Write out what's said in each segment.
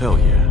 Hell yeah.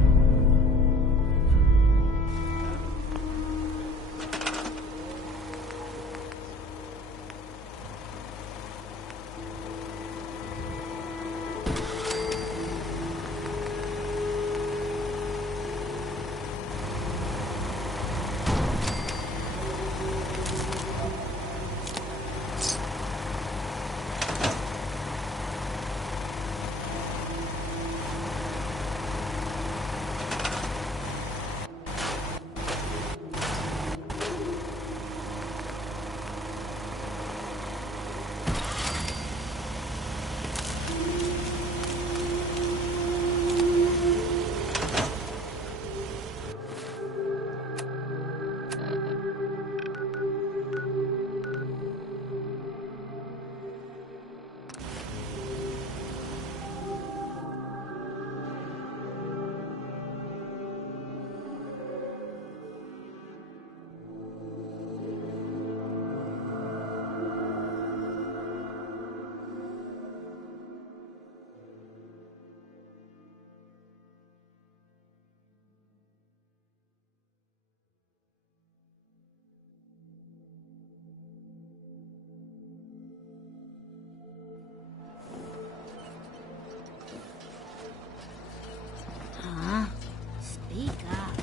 Speak up.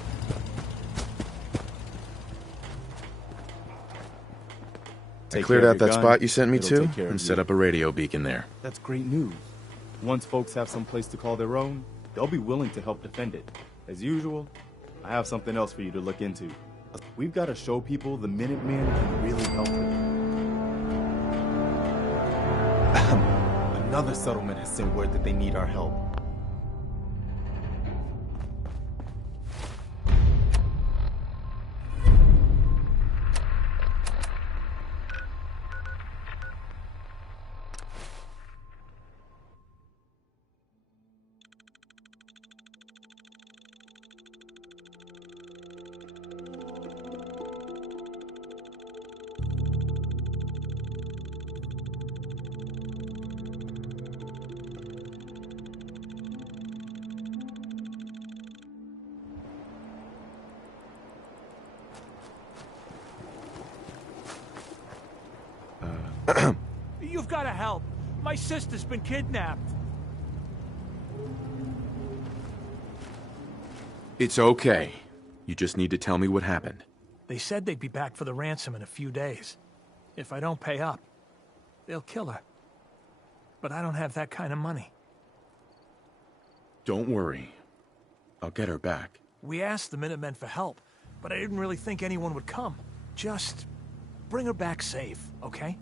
I cleared out that spot you sent me to and set up a radio beacon there. That's great news. Once folks have some place to call their own, they'll be willing to help defend it. As usual, I have something else for you to look into. We've got to show people the Minutemen can really help them. Another settlement has sent word that they need our help. You've got to help. My sister's been kidnapped. It's okay. You just need to tell me what happened. They said they'd be back for the ransom in a few days. If I don't pay up, they'll kill her. But I don't have that kind of money. Don't worry. I'll get her back. We asked the Minutemen for help, but I didn't really think anyone would come. Just bring her back safe, okay?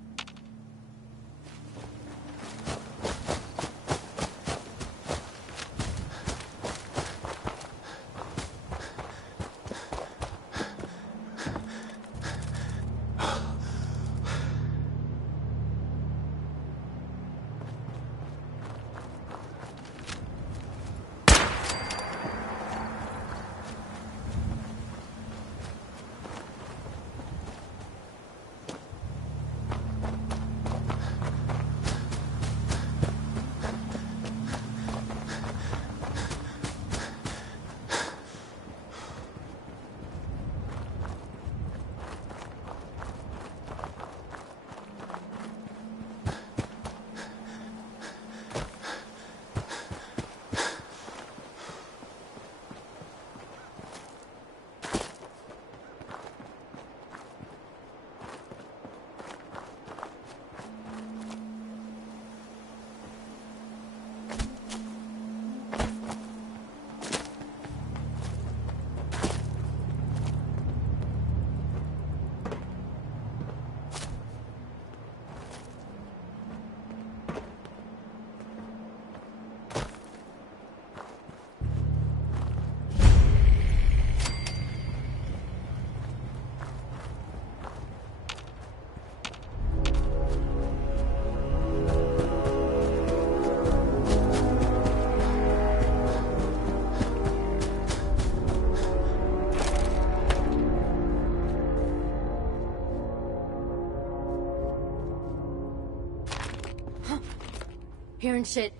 Hearing shit.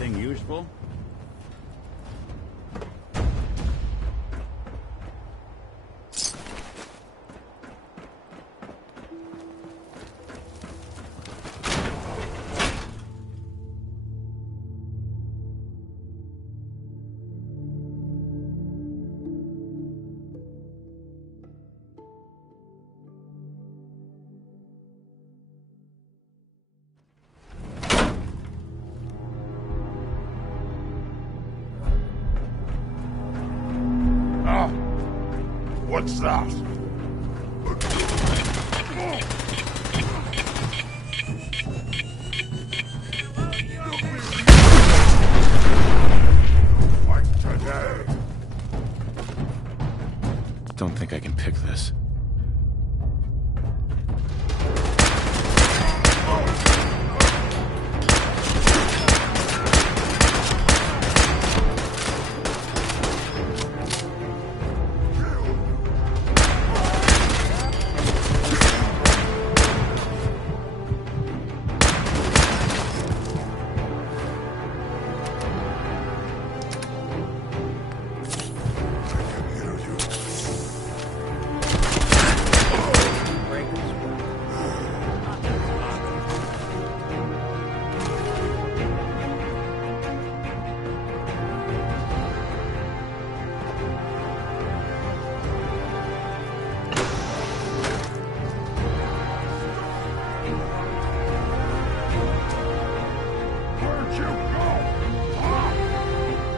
Anything useful? What's that? Fight today. Don't think I can pick this.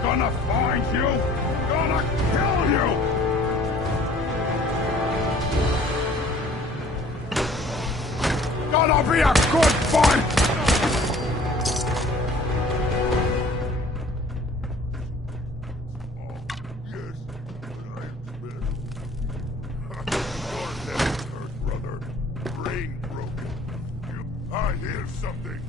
Gonna find you! Gonna kill you! Gonna be a good fight! Yes, but I'm dead. Your head hurt, brother. Brain broken. I hear something.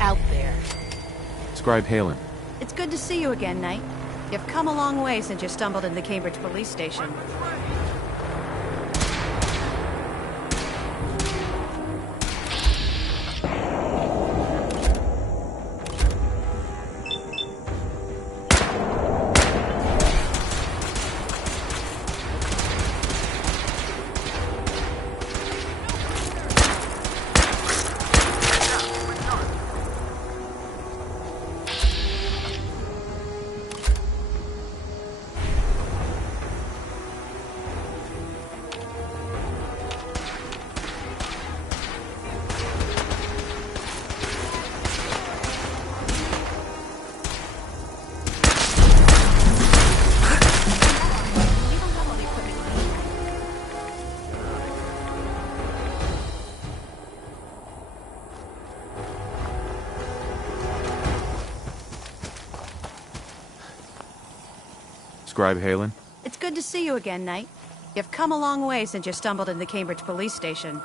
Out there. Scribe Halen. It's good to see you again, Knight. You've come a long way since you stumbled into the Cambridge police station. Scribe Halen. It's good to see you again, Knight. You've come a long way since you stumbled into the Cambridge police station.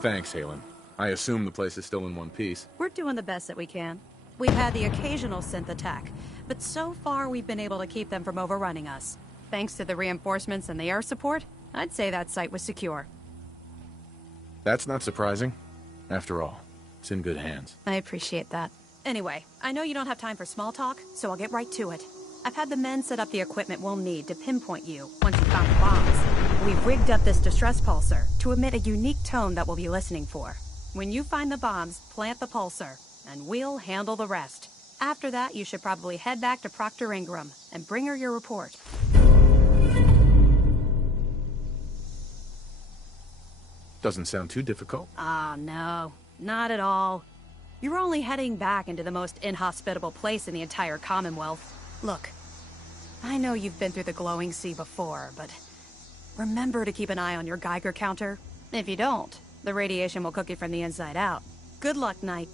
Thanks, Halen. I assume the place is still in one piece. We're doing the best that we can. We've had the occasional synth attack, but so far we've been able to keep them from overrunning us. Thanks to the reinforcements and the air support, I'd say that site was secure. That's not surprising. After all, it's in good hands. I appreciate that. Anyway, I know you don't have time for small talk, so I'll get right to it. I've had the men set up the equipment we'll need to pinpoint you once you found the bombs. We've rigged up this distress pulsar to emit a unique tone that we'll be listening for. When you find the bombs, plant the pulsar, and we'll handle the rest. After that, you should probably head back to Proctor Ingram and bring her your report. Doesn't sound too difficult. Ah, no. Not at all. You're only heading back into the most inhospitable place in the entire Commonwealth. Look, I know you've been through the glowing sea before, but remember to keep an eye on your Geiger counter. If you don't, the radiation will cook you from the inside out. Good luck, Knight.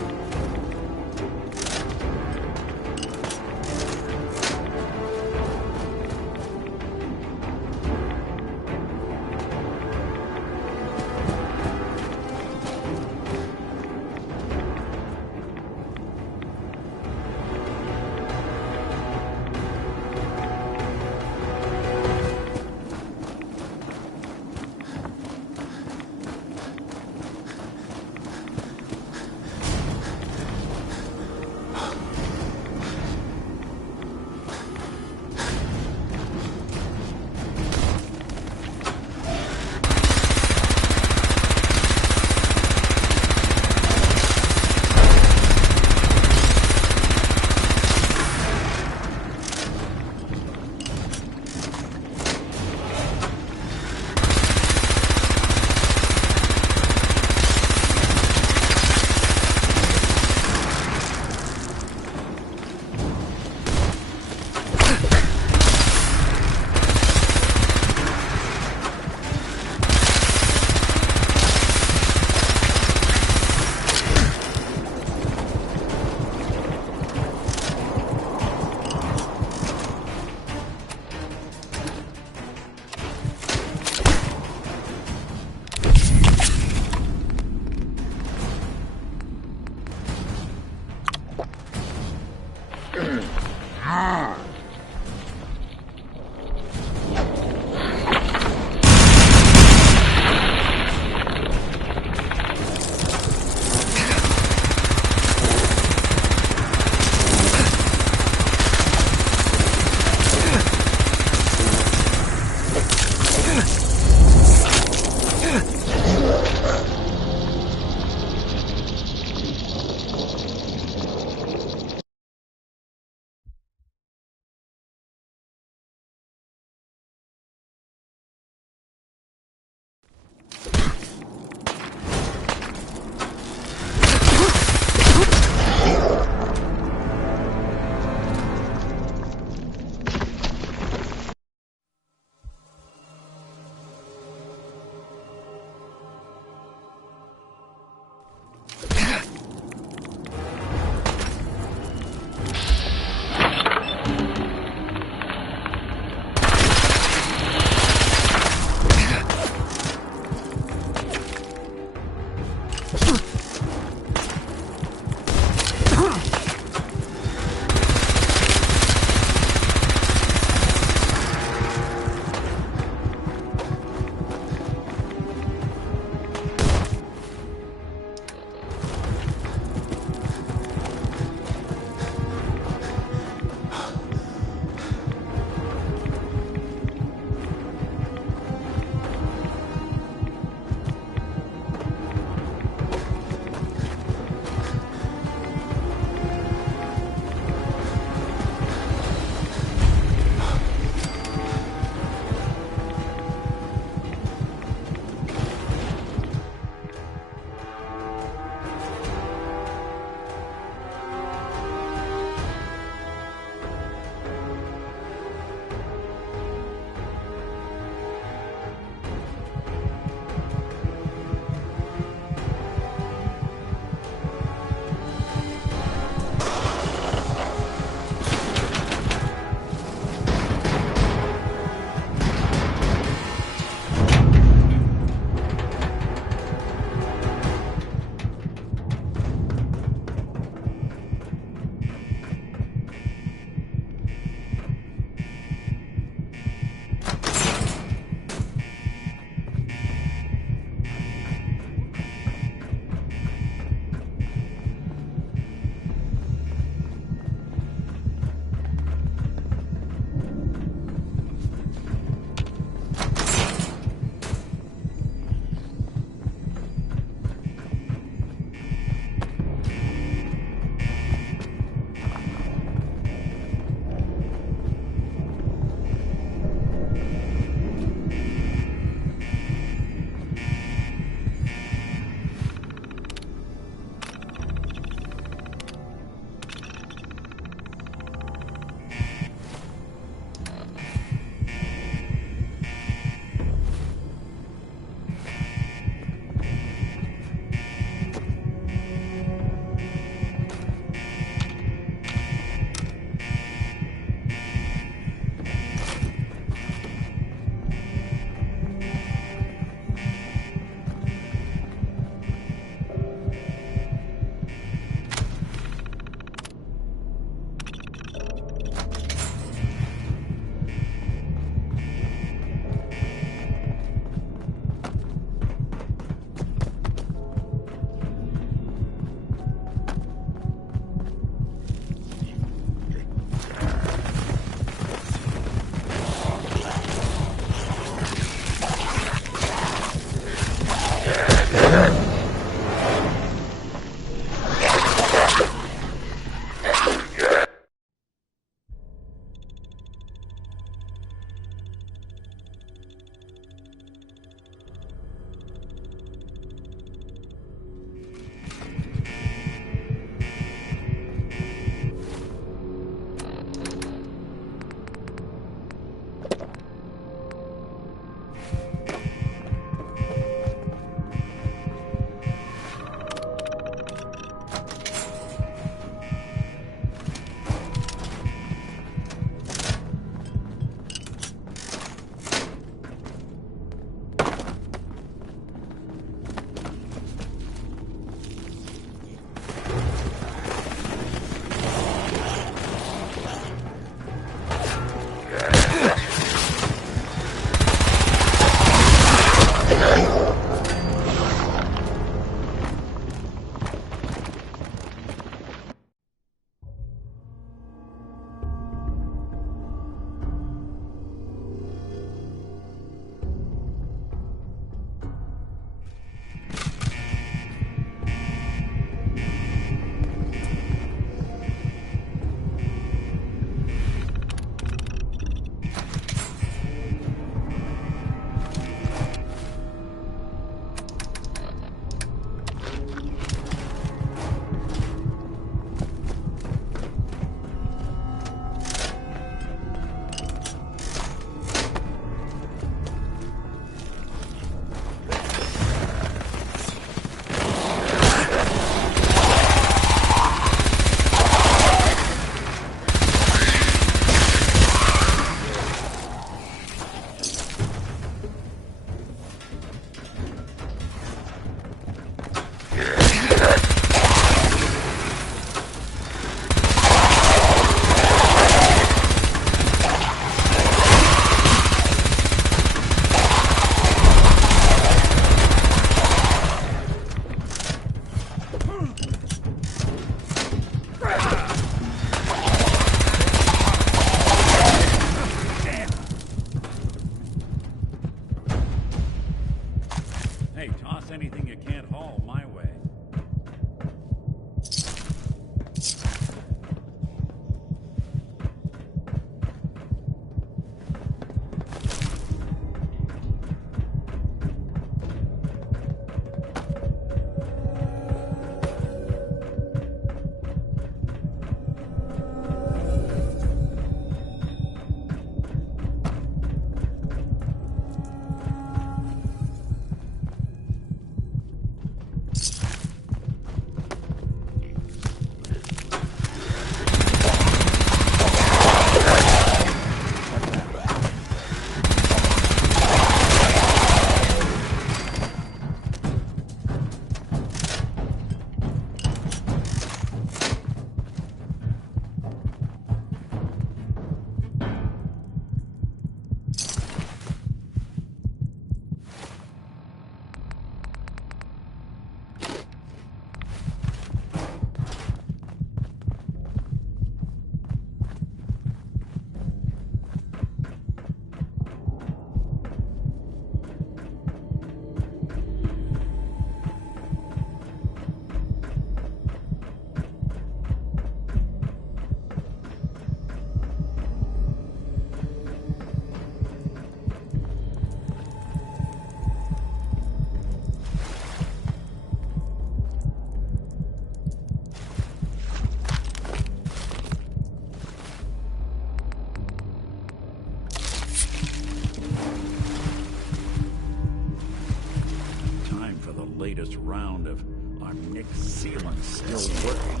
latest round of our Nick sealant still working.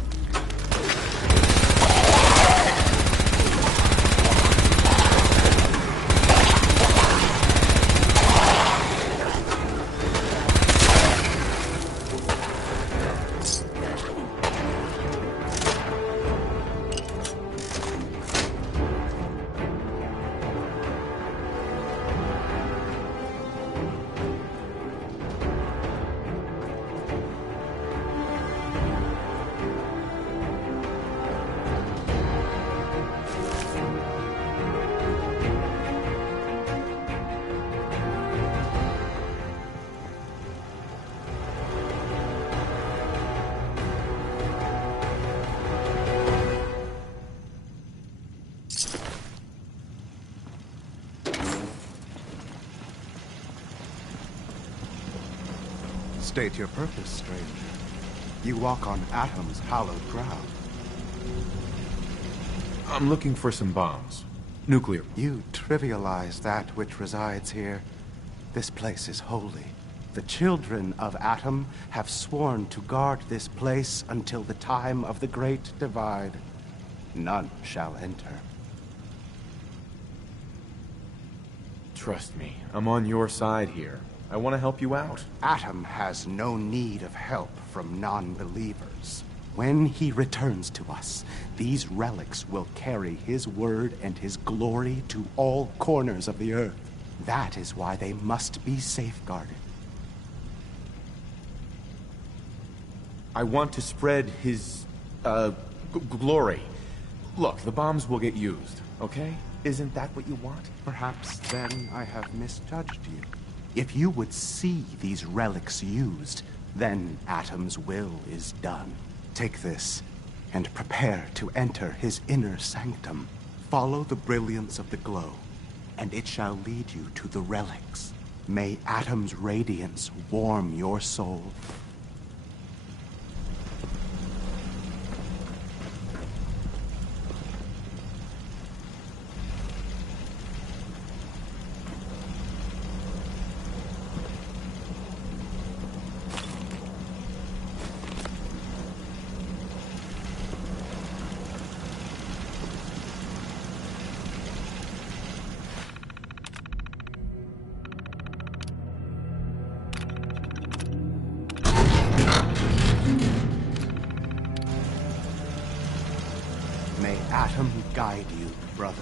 State your purpose, stranger. You walk on Atom's hallowed ground. I'm looking for some bombs. Nuclear. You trivialize that which resides here. This place is holy. The children of Atom have sworn to guard this place until the time of the Great Divide. None shall enter. Trust me, I'm on your side here. I want to help you out. Atom has no need of help from non-believers. When he returns to us, these relics will carry his word and his glory to all corners of the earth. That is why they must be safeguarded. I want to spread his, glory. Look, the bombs will get used, okay? Isn't that what you want? Perhaps then I have misjudged you. If you would see these relics used, then Atom's will is done. Take this, and prepare to enter his inner sanctum. Follow the brilliance of the glow, and it shall lead you to the relics. May Atom's radiance warm your soul. May Atom guide you, brother.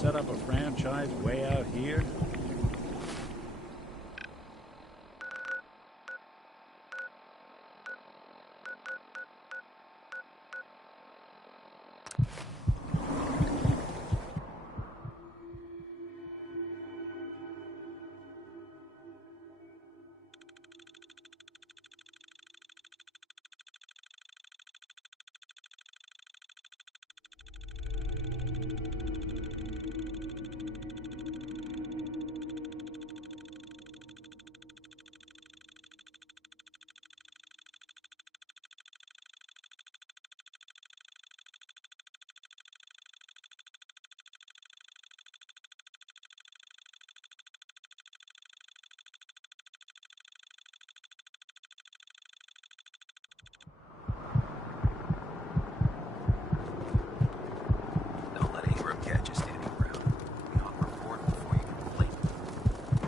set up a franchise way out here?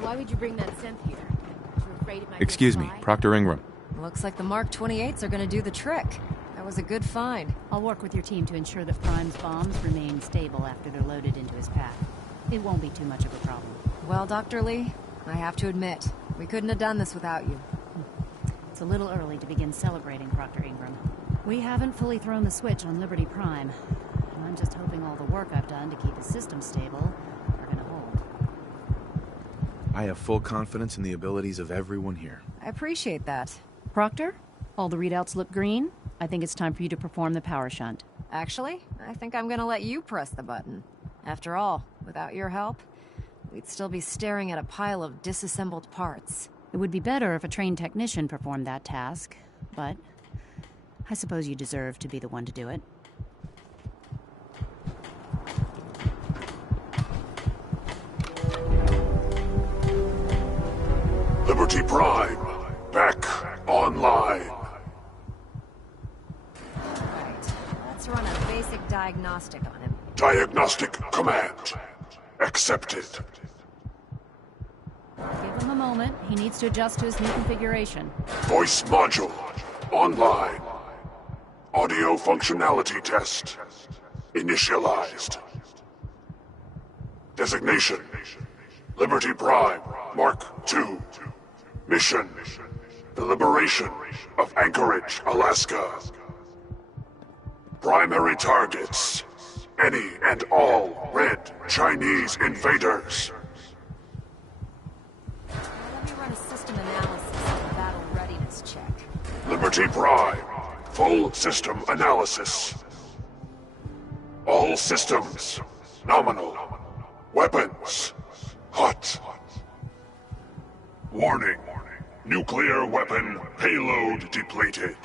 Why would you bring that synth here? You're afraid it might Excuse me, fly? Proctor Ingram. Looks like the Mark 28s are gonna do the trick. That was a good find. I'll work with your team to ensure that Prime's bombs remain stable after they're loaded into his path. It won't be too much of a problem. Well, Dr. Lee, I have to admit, we couldn't have done this without you. It's a little early to begin celebrating, Proctor Ingram. We haven't fully thrown the switch on Liberty Prime. And I'm just hoping all the work I've done to keep his system stable are gonna hold. I have full confidence in the abilities of everyone here. I appreciate that. Proctor, all the readouts look green. I think it's time for you to perform the power shunt. Actually, I think I'm gonna let you press the button. After all, without your help, we'd still be staring at a pile of disassembled parts. It would be better if a trained technician performed that task, but I suppose you deserve to be the one to do it. Liberty Prime, back online. Right, let's run a basic diagnostic on him. Diagnostic command accepted. Give him a moment. He needs to adjust to his new configuration. Voice module online. Audio functionality test initialized. Designation: Liberty Prime Mark II. Mission: the liberation of Anchorage, Alaska. Primary targets: any and all red Chinese invaders. Let me run a system analysis and a battle readiness check. Liberty Prime, full system analysis. All systems nominal. Weapons hot. Warning: nuclear weapon payload depleted.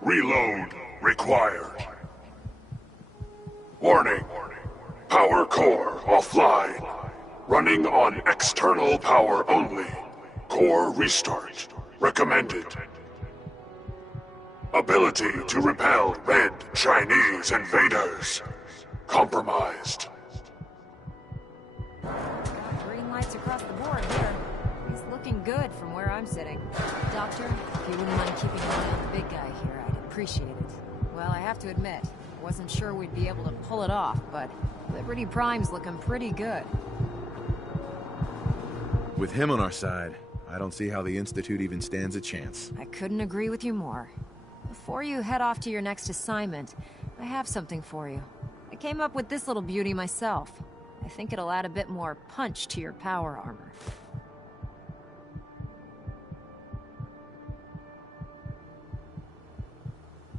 Reload required. Warning: power core offline. Running on external power only. Core restart recommended. Ability to repel red Chinese invaders compromised. Got green lights across the board here. He's looking good from where I'm sitting. Doctor, if you wouldn't mind keeping an eye on the big guy here, I'd appreciate it. Well, I have to admit, I wasn't sure we'd be able to pull it off, but Liberty Prime's looking pretty good. With him on our side, I don't see how the Institute even stands a chance. I couldn't agree with you more. Before you head off to your next assignment, I have something for you. I came up with this little beauty myself. I think it'll add a bit more punch to your power armor.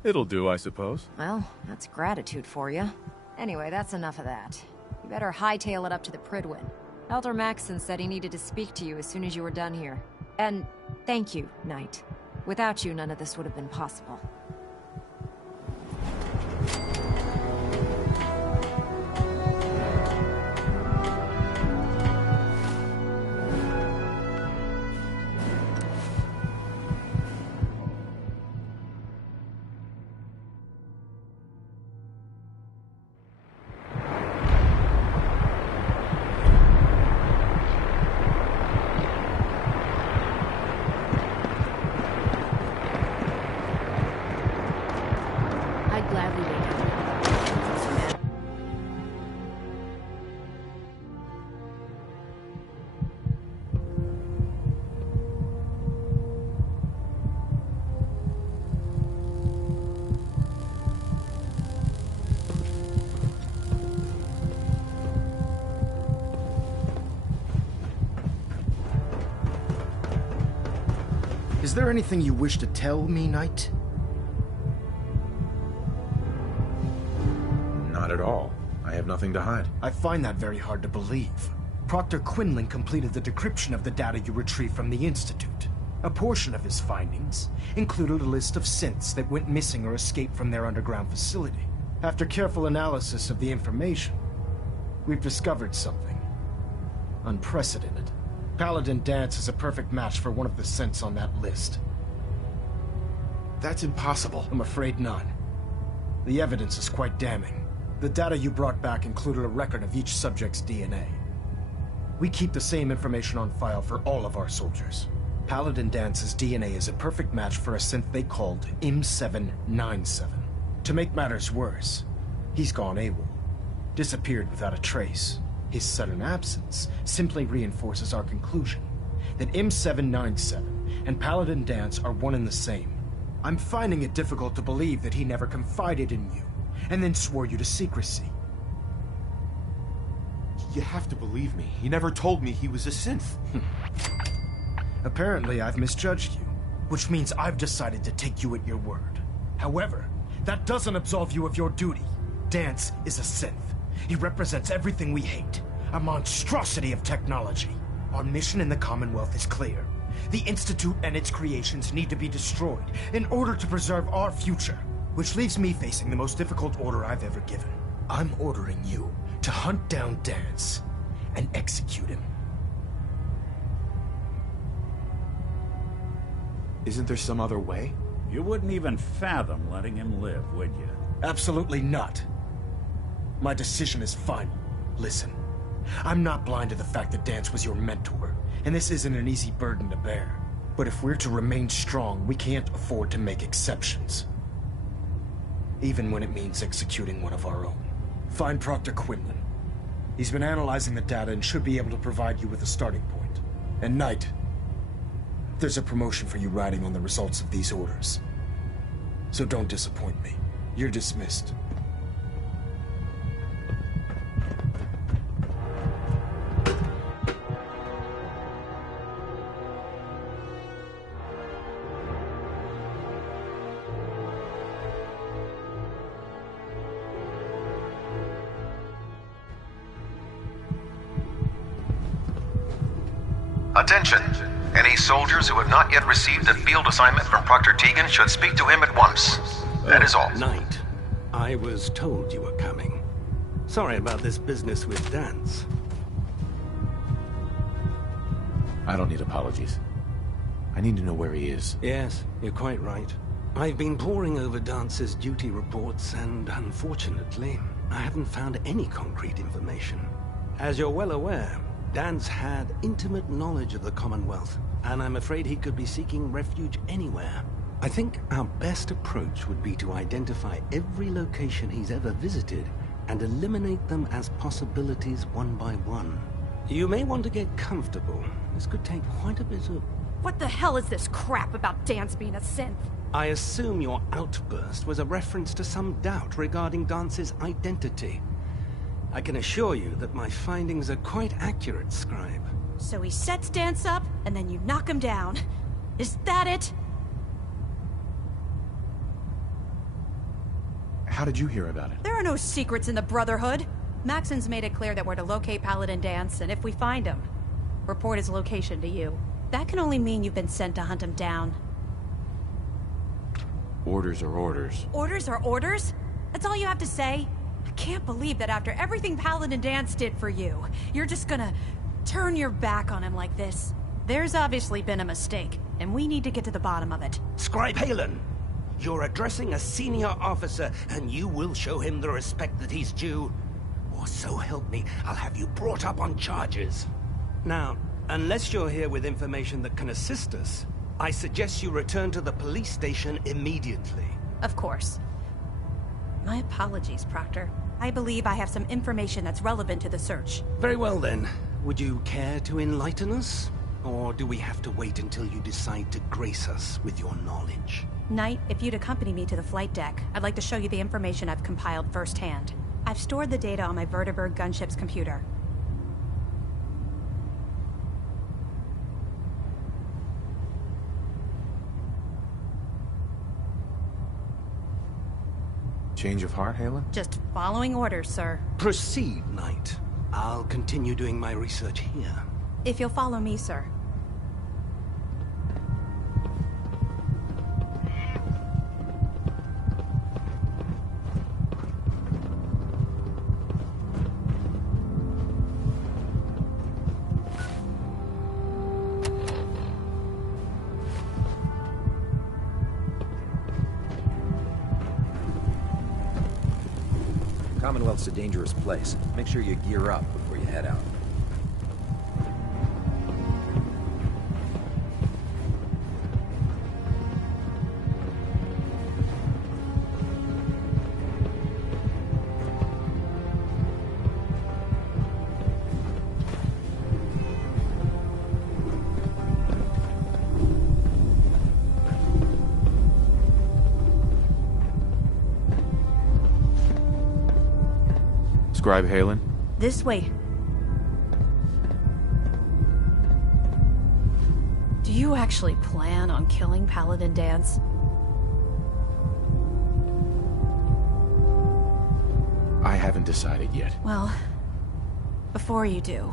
It'll do, I suppose. Well, that's gratitude for you. Anyway, that's enough of that. You better hightail it up to the Pridwin. Elder Maxson said he needed to speak to you as soon as you were done here. And thank you, Knight. Without you, none of this would have been possible. there anything you wish to tell me, Knight? Not at all. I have nothing to hide. I find that very hard to believe. Proctor Quinlan completed the decryption of the data you retrieved from the Institute. A portion of his findings included a list of synths that went missing or escaped from their underground facility. After careful analysis of the information, we've discovered something unprecedented. Paladin Danse is a perfect match for one of the synths on that list. That's impossible. I'm afraid not. The evidence is quite damning. The data you brought back included a record of each subject's DNA. We keep the same information on file for all of our soldiers. Paladin Danse's DNA is a perfect match for a synth they called M797. To make matters worse, he's gone AWOL. Disappeared without a trace. His sudden absence simply reinforces our conclusion that M797 and Paladin Danse are one and the same. I'm finding it difficult to believe that he never confided in you, and then swore you to secrecy. You have to believe me. He never told me he was a synth. Apparently, I've misjudged you, which means I've decided to take you at your word. However, that doesn't absolve you of your duty. Danse is a synth. He represents everything we hate, a monstrosity of technology. Our mission in the Commonwealth is clear. The Institute and its creations need to be destroyed in order to preserve our future, which leaves me facing the most difficult order I've ever given. I'm ordering you to hunt down Danse and execute him. Isn't there some other way? You wouldn't even fathom letting him live, would you? Absolutely not. My decision is final. Listen, I'm not blind to the fact that Danse was your mentor, and this isn't an easy burden to bear. But if we're to remain strong, we can't afford to make exceptions. Even when it means executing one of our own. Find Proctor Quinlan. He's been analyzing the data and should be able to provide you with a starting point. And Knight, there's a promotion for you riding on the results of these orders. So don't disappoint me. You're dismissed. Attention! Any soldiers who have not yet received a field assignment from Proctor Tegan should speak to him at once. That is all. Knight, I was told you were coming. Sorry about this business with Danse. I don't need apologies. I need to know where he is. Yes, you're quite right. I've been poring over Dance's duty reports, and unfortunately, I haven't found any concrete information. As you're well aware, Danse had intimate knowledge of the Commonwealth, and I'm afraid he could be seeking refuge anywhere. I think our best approach would be to identify every location he's ever visited and eliminate them as possibilities one by one. You may want to get comfortable. This could take quite a bit of... What the hell is this crap about Danse being a synth? I assume your outburst was a reference to some doubt regarding Dance's identity. I can assure you that my findings are quite accurate, Scribe. So he sets Danse up, and then you knock him down. Is that it? How did you hear about it? There are no secrets in the Brotherhood. Maxon's made it clear that we're to locate Paladin Danse, and if we find him, report his location to you. That can only mean you've been sent to hunt him down. Orders are orders. Orders are orders? That's all you have to say? I can't believe that after everything Paladin Danse did for you, you're just gonna turn your back on him like this. There's obviously been a mistake, and we need to get to the bottom of it. Scribe Haylen! You're addressing a senior officer, and you will show him the respect that he's due. Or so help me, I'll have you brought up on charges. Now, unless you're here with information that can assist us, I suggest you return to the police station immediately. Of course. My apologies, Proctor. I believe I have some information that's relevant to the search. Very well then. Would you care to enlighten us? Or do we have to wait until you decide to grace us with your knowledge? Knight, if you'd accompany me to the flight deck, I'd like to show you the information I've compiled firsthand. I've stored the data on my Vertibird gunship's computer. change of heart, Halen? Just following orders, sir. Proceed, Knight. I'll continue doing my research here. If you'll follow me, sir. Commonwealth's a dangerous place. Make sure you gear up before you head out. Scribe Halen? This way. Do you actually plan on killing Paladin Danse? I haven't decided yet. Well, before you do,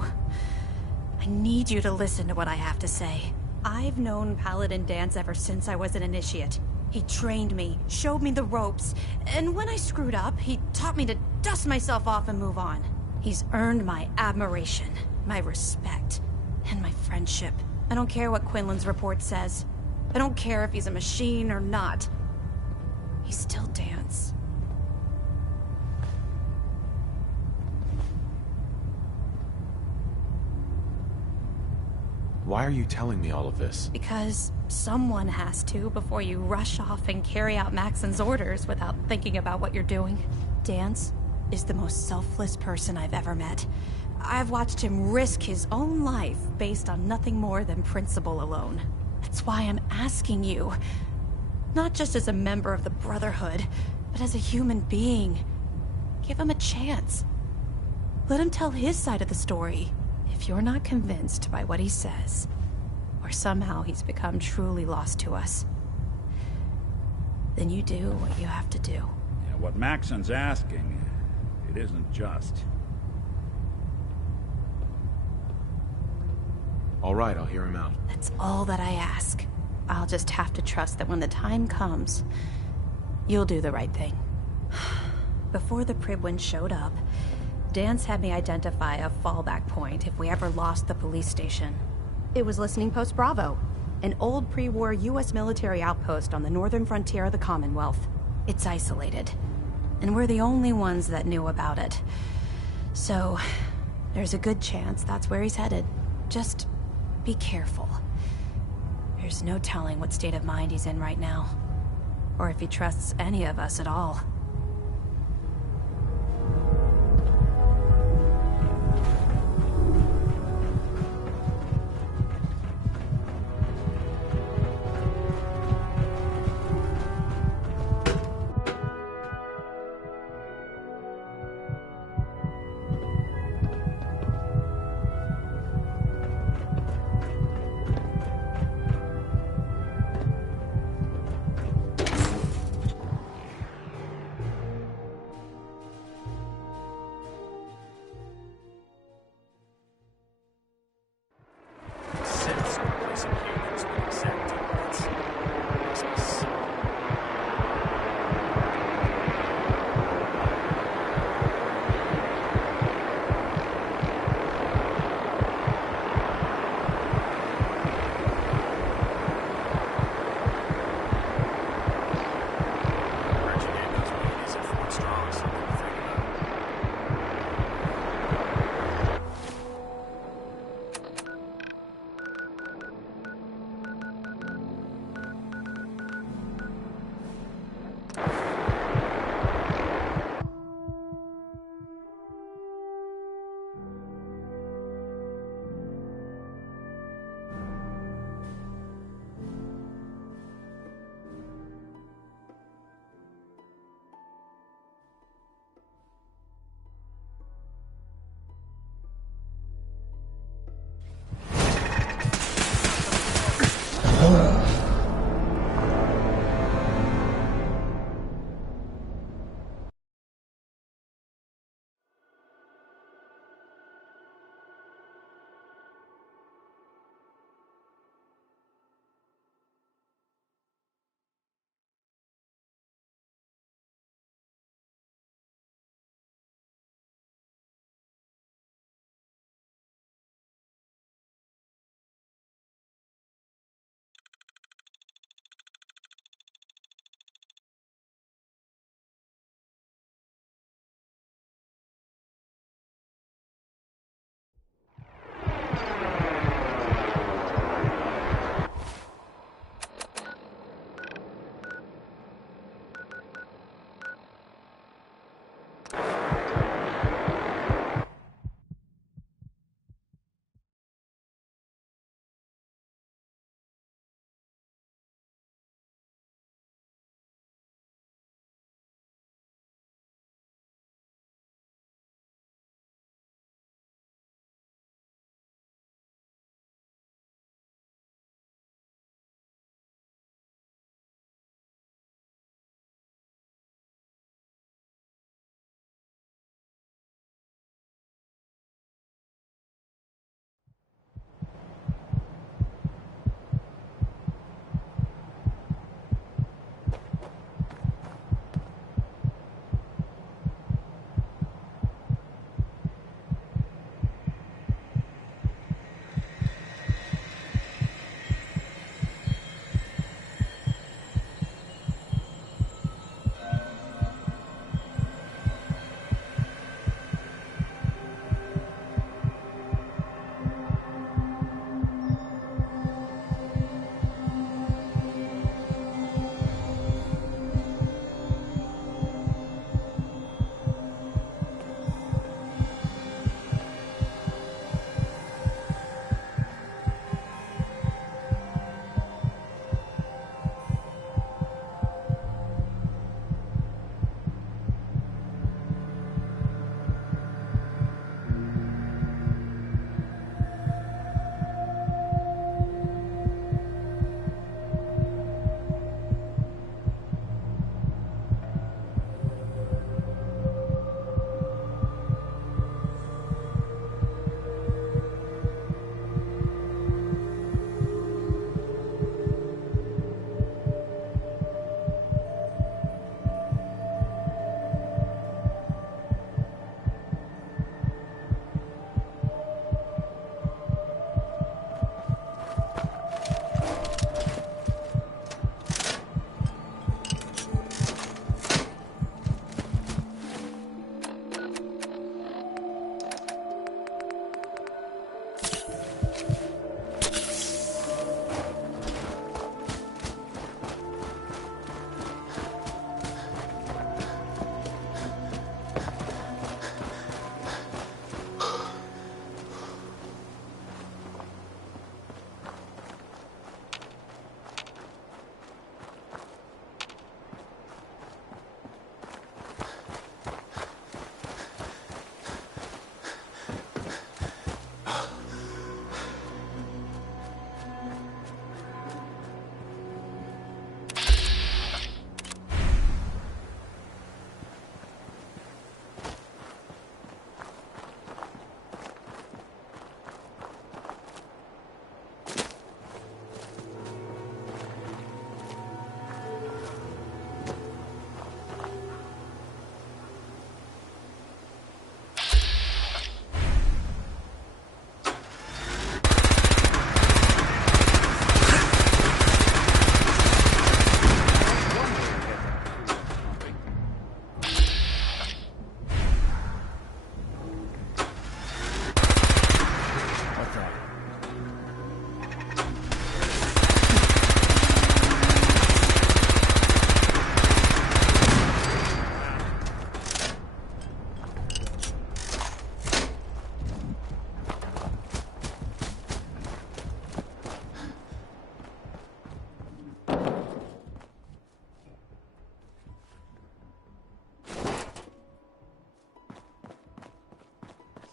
I need you to listen to what I have to say. I've known Paladin Danse ever since I was an initiate. He trained me, showed me the ropes, and when I screwed up, he taught me to dust myself off and move on. He's earned my admiration, my respect, and my friendship. I don't care what Quinlan's report says. I don't care if he's a machine or not. He's still Danse. Why are you telling me all of this? Because someone has to before you rush off and carry out Maxon's orders without thinking about what you're doing. Danse is the most selfless person I've ever met. I've watched him risk his own life based on nothing more than principle alone. That's why I'm asking you, not just as a member of the Brotherhood, but as a human being. Give him a chance. Let him tell his side of the story. If you're not convinced by what he says, or somehow he's become truly lost to us, then you do what you have to do. Yeah, what Maxon's asking, it isn't just. All right, I'll hear him out. That's all that I ask. I'll just have to trust that when the time comes, you'll do the right thing. Before the Pribwin showed up, Danse had me identify a fallback point if we ever lost the police station. It was Listening Post Bravo, an old pre-war US military outpost on the northern frontier of the Commonwealth. It's isolated, and we're the only ones that knew about it. So, there's a good chance that's where he's headed. Just be careful. There's no telling what state of mind he's in right now, or if he trusts any of us at all.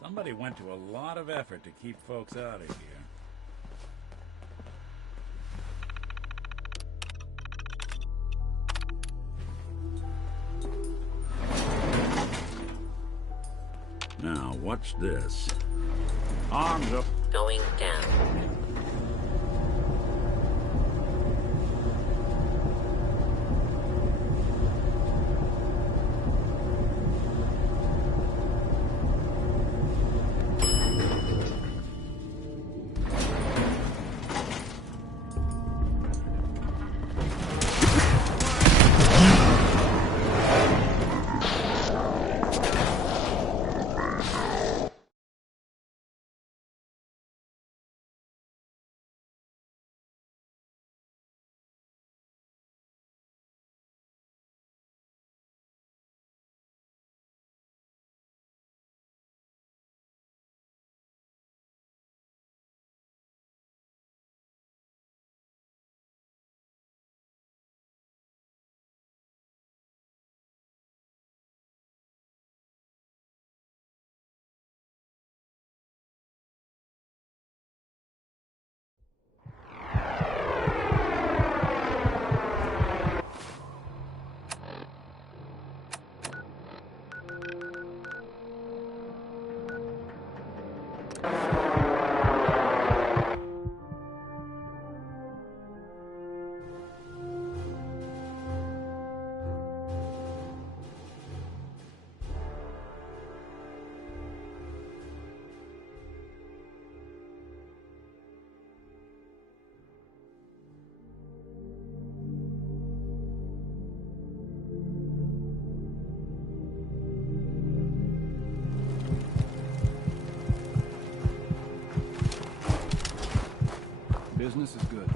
Somebody went to a lot of effort to keep folks out of here. Now, what's this? Arms up. Going down. Business is good.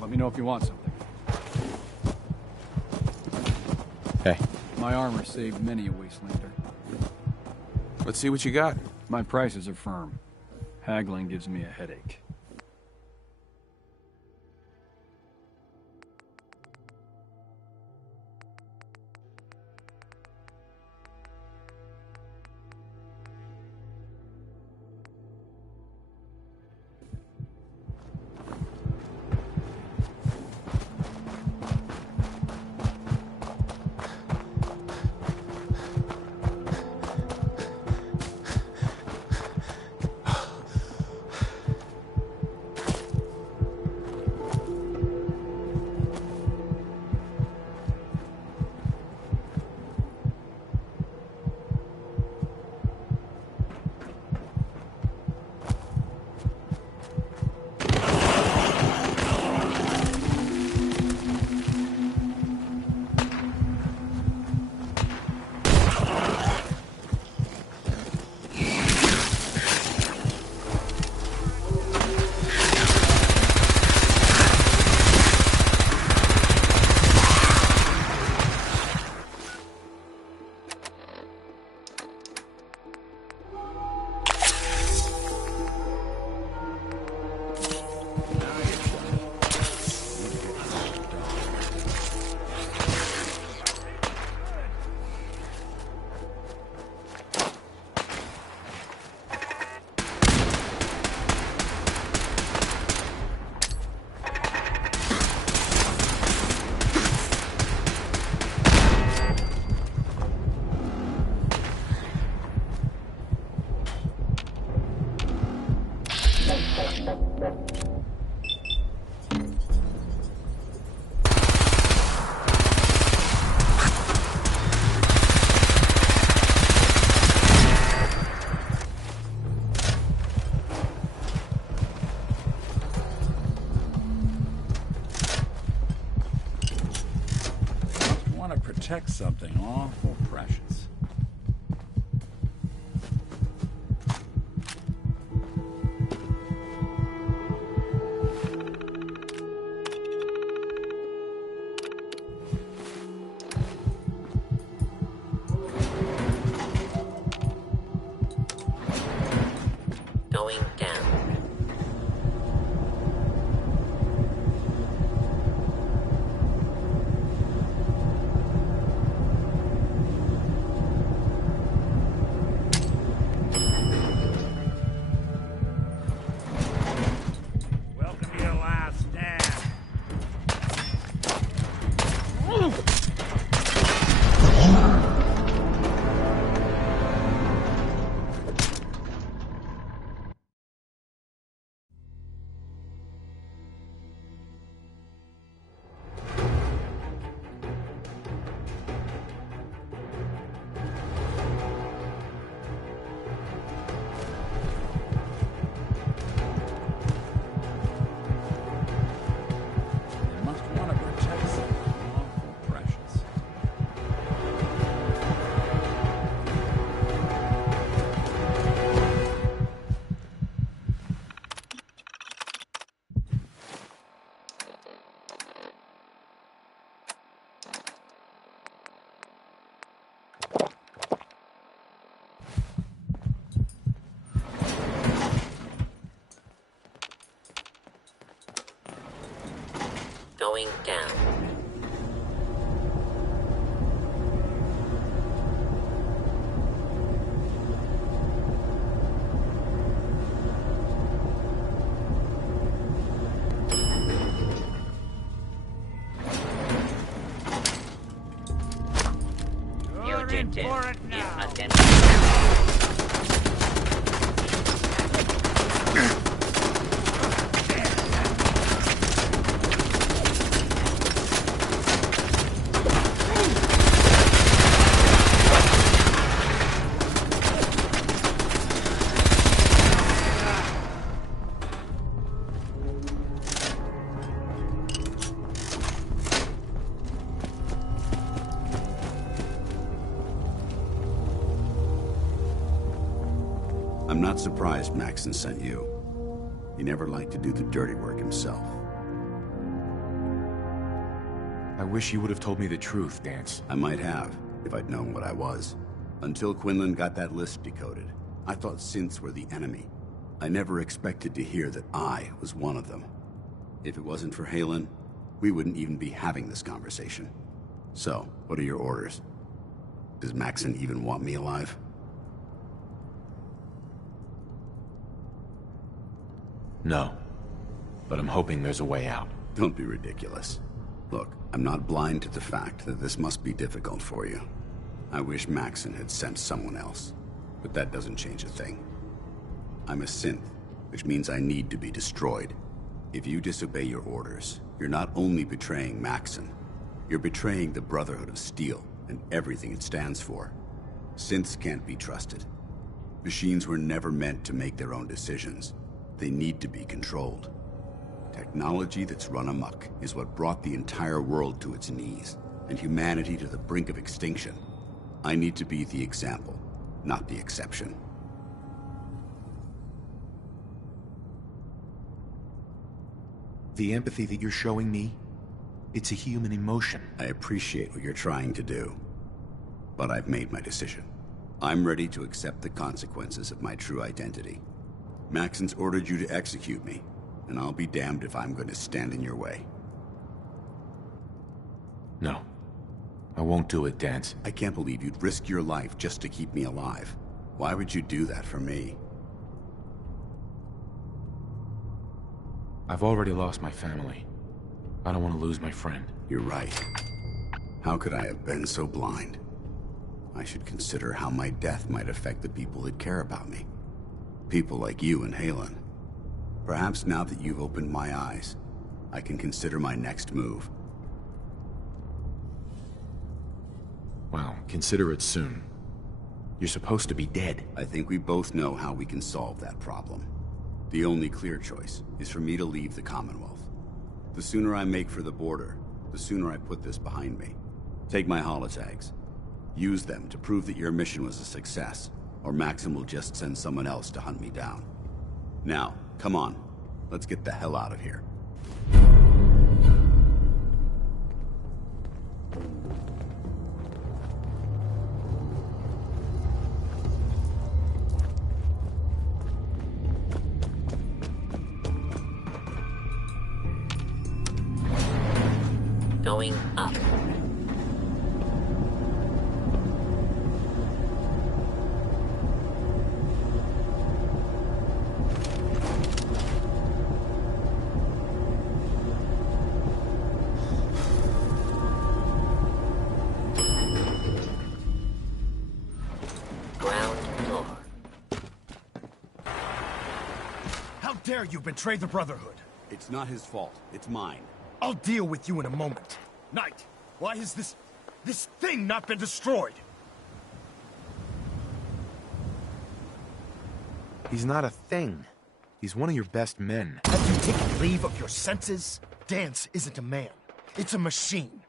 Let me know if you want something. Hey. My armor saved many a wastelander. Let's see what you got. My prices are firm. Haggling gives me a headache. Want to protect something awful precious. Going down. Welcome to your last stand. You must want to protect something awful precious. Going down. Your objective is identified. I'm not surprised Maxson sent you. He never liked to do the dirty work himself. I wish you would have told me the truth, Danse. I might have, if I'd known what I was. Until Quinlan got that list decoded, I thought synths were the enemy. I never expected to hear that I was one of them. If it wasn't for Haylen, we wouldn't even be having this conversation. So, what are your orders? Does Maxson even want me alive? No. But I'm hoping there's a way out. Don't be ridiculous. Look, I'm not blind to the fact that this must be difficult for you. I wish Maxson had sent someone else, but that doesn't change a thing. I'm a synth, which means I need to be destroyed. If you disobey your orders, you're not only betraying Maxson, you're betraying the Brotherhood of Steel and everything it stands for. Synths can't be trusted. Machines were never meant to make their own decisions. They need to be controlled. Technology that's run amok is what brought the entire world to its knees, and humanity to the brink of extinction. I need to be the example, not the exception. The empathy that you're showing me, it's a human emotion. I appreciate what you're trying to do, but I've made my decision. I'm ready to accept the consequences of my true identity. Maxson's ordered you to execute me, and I'll be damned if I'm going to stand in your way. No. I won't do it, Danse. I can't believe you'd risk your life just to keep me alive. Why would you do that for me? I've already lost my family. I don't want to lose my friend. You're right. How could I have been so blind? I should consider how my death might affect the people that care about me. People like you and Haylen. Perhaps now that you've opened my eyes, I can consider my next move. Well, consider it soon. You're supposed to be dead. I think we both know how we can solve that problem. The only clear choice is for me to leave the Commonwealth. The sooner I make for the border, the sooner I put this behind me. Take my holotags. Use them to prove that your mission was a success, or Maxim will just send someone else to hunt me down. Now, come on. Let's get the hell out of here. Going up. Ground floor. How dare you betray the Brotherhood? It's not his fault. It's mine. I'll deal with you in a moment. Knight, why has this thing not been destroyed? He's not a thing. He's one of your best men. Have you taken leave of your senses? Dance isn't a man. It's a machine.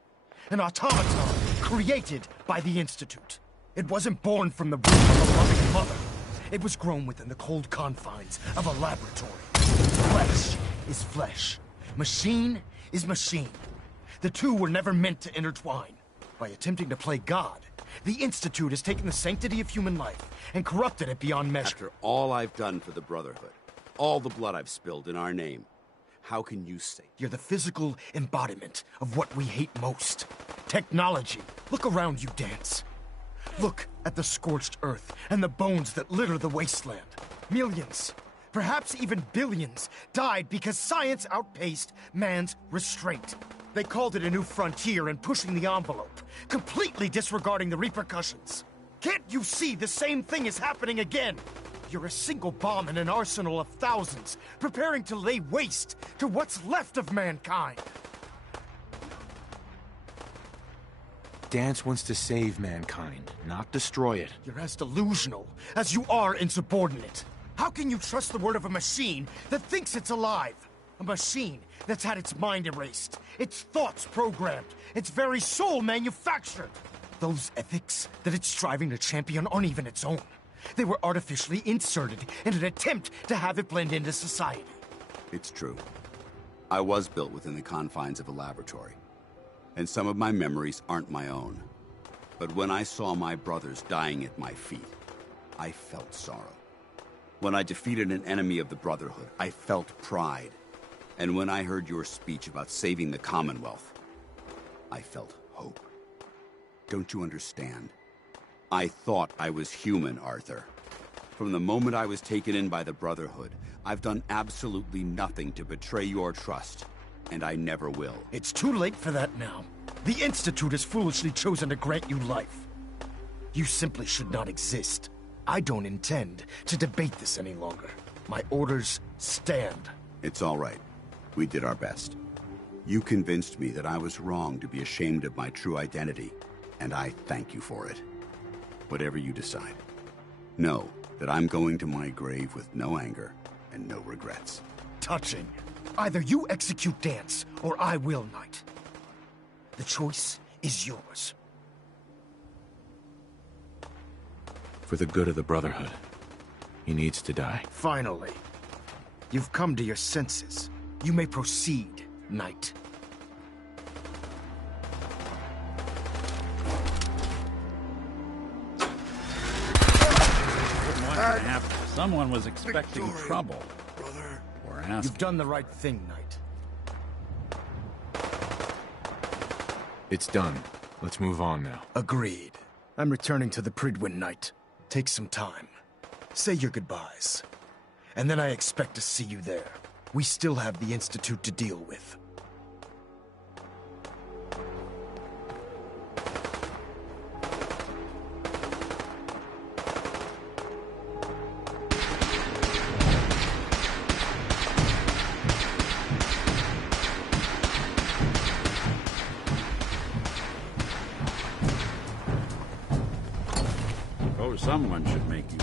An automaton created by the Institute. It wasn't born from the womb of a loving mother. It was grown within the cold confines of a laboratory. Flesh is flesh. Machine is machine. The two were never meant to intertwine. By attempting to play God, the Institute has taken the sanctity of human life and corrupted it beyond measure. After all I've done for the Brotherhood, all the blood I've spilled in our name, how can you say... You're the physical embodiment of what we hate most. Technology. Look around you, Dance. Look at the scorched earth and the bones that litter the wasteland. Millions, perhaps even billions, died because science outpaced man's restraint. They called it a new frontier and pushing the envelope, completely disregarding the repercussions. Can't you see the same thing is happening again? You're a single bomb in an arsenal of thousands, preparing to lay waste to what's left of mankind. Dance wants to save mankind, not destroy it. You're as delusional as you are insubordinate. How can you trust the word of a machine that thinks it's alive? A machine that's had its mind erased, its thoughts programmed, its very soul manufactured. Those ethics that it's striving to champion aren't even its own. They were artificially inserted in an attempt to have it blend into society. It's true. I was built within the confines of a laboratory, and some of my memories aren't my own. But when I saw my brothers dying at my feet, I felt sorrow. When I defeated an enemy of the Brotherhood, I felt pride. And when I heard your speech about saving the Commonwealth, I felt hope. Don't you understand? I thought I was human, Arthur. From the moment I was taken in by the Brotherhood, I've done absolutely nothing to betray your trust, and I never will. It's too late for that now. The Institute has foolishly chosen to grant you life. You simply should not exist. I don't intend to debate this any longer. My orders stand. It's all right. We did our best. You convinced me that I was wrong to be ashamed of my true identity, and I thank you for it. Whatever you decide, know that I'm going to my grave with no anger and no regrets. Touching. Either you execute Dance, or I will, Knight. The choice is yours. For the good of the Brotherhood, he needs to die. Finally. You've come to your senses. You may proceed, Knight. Someone was expecting trouble. Brother. Or asking. You've done the right thing, Knight. It's done. Let's move on now. Agreed. I'm returning to the Prydwen, Knight. Take some time. Say your goodbyes. And then I expect to see you there. We still have the Institute to deal with. Someone should make you.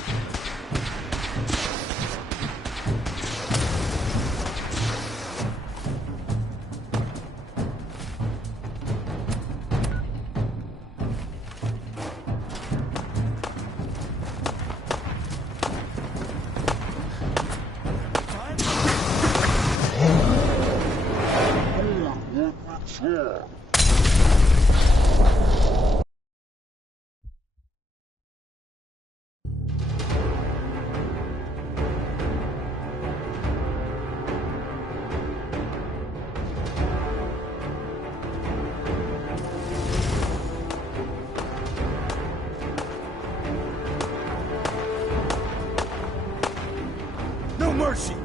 No mercy!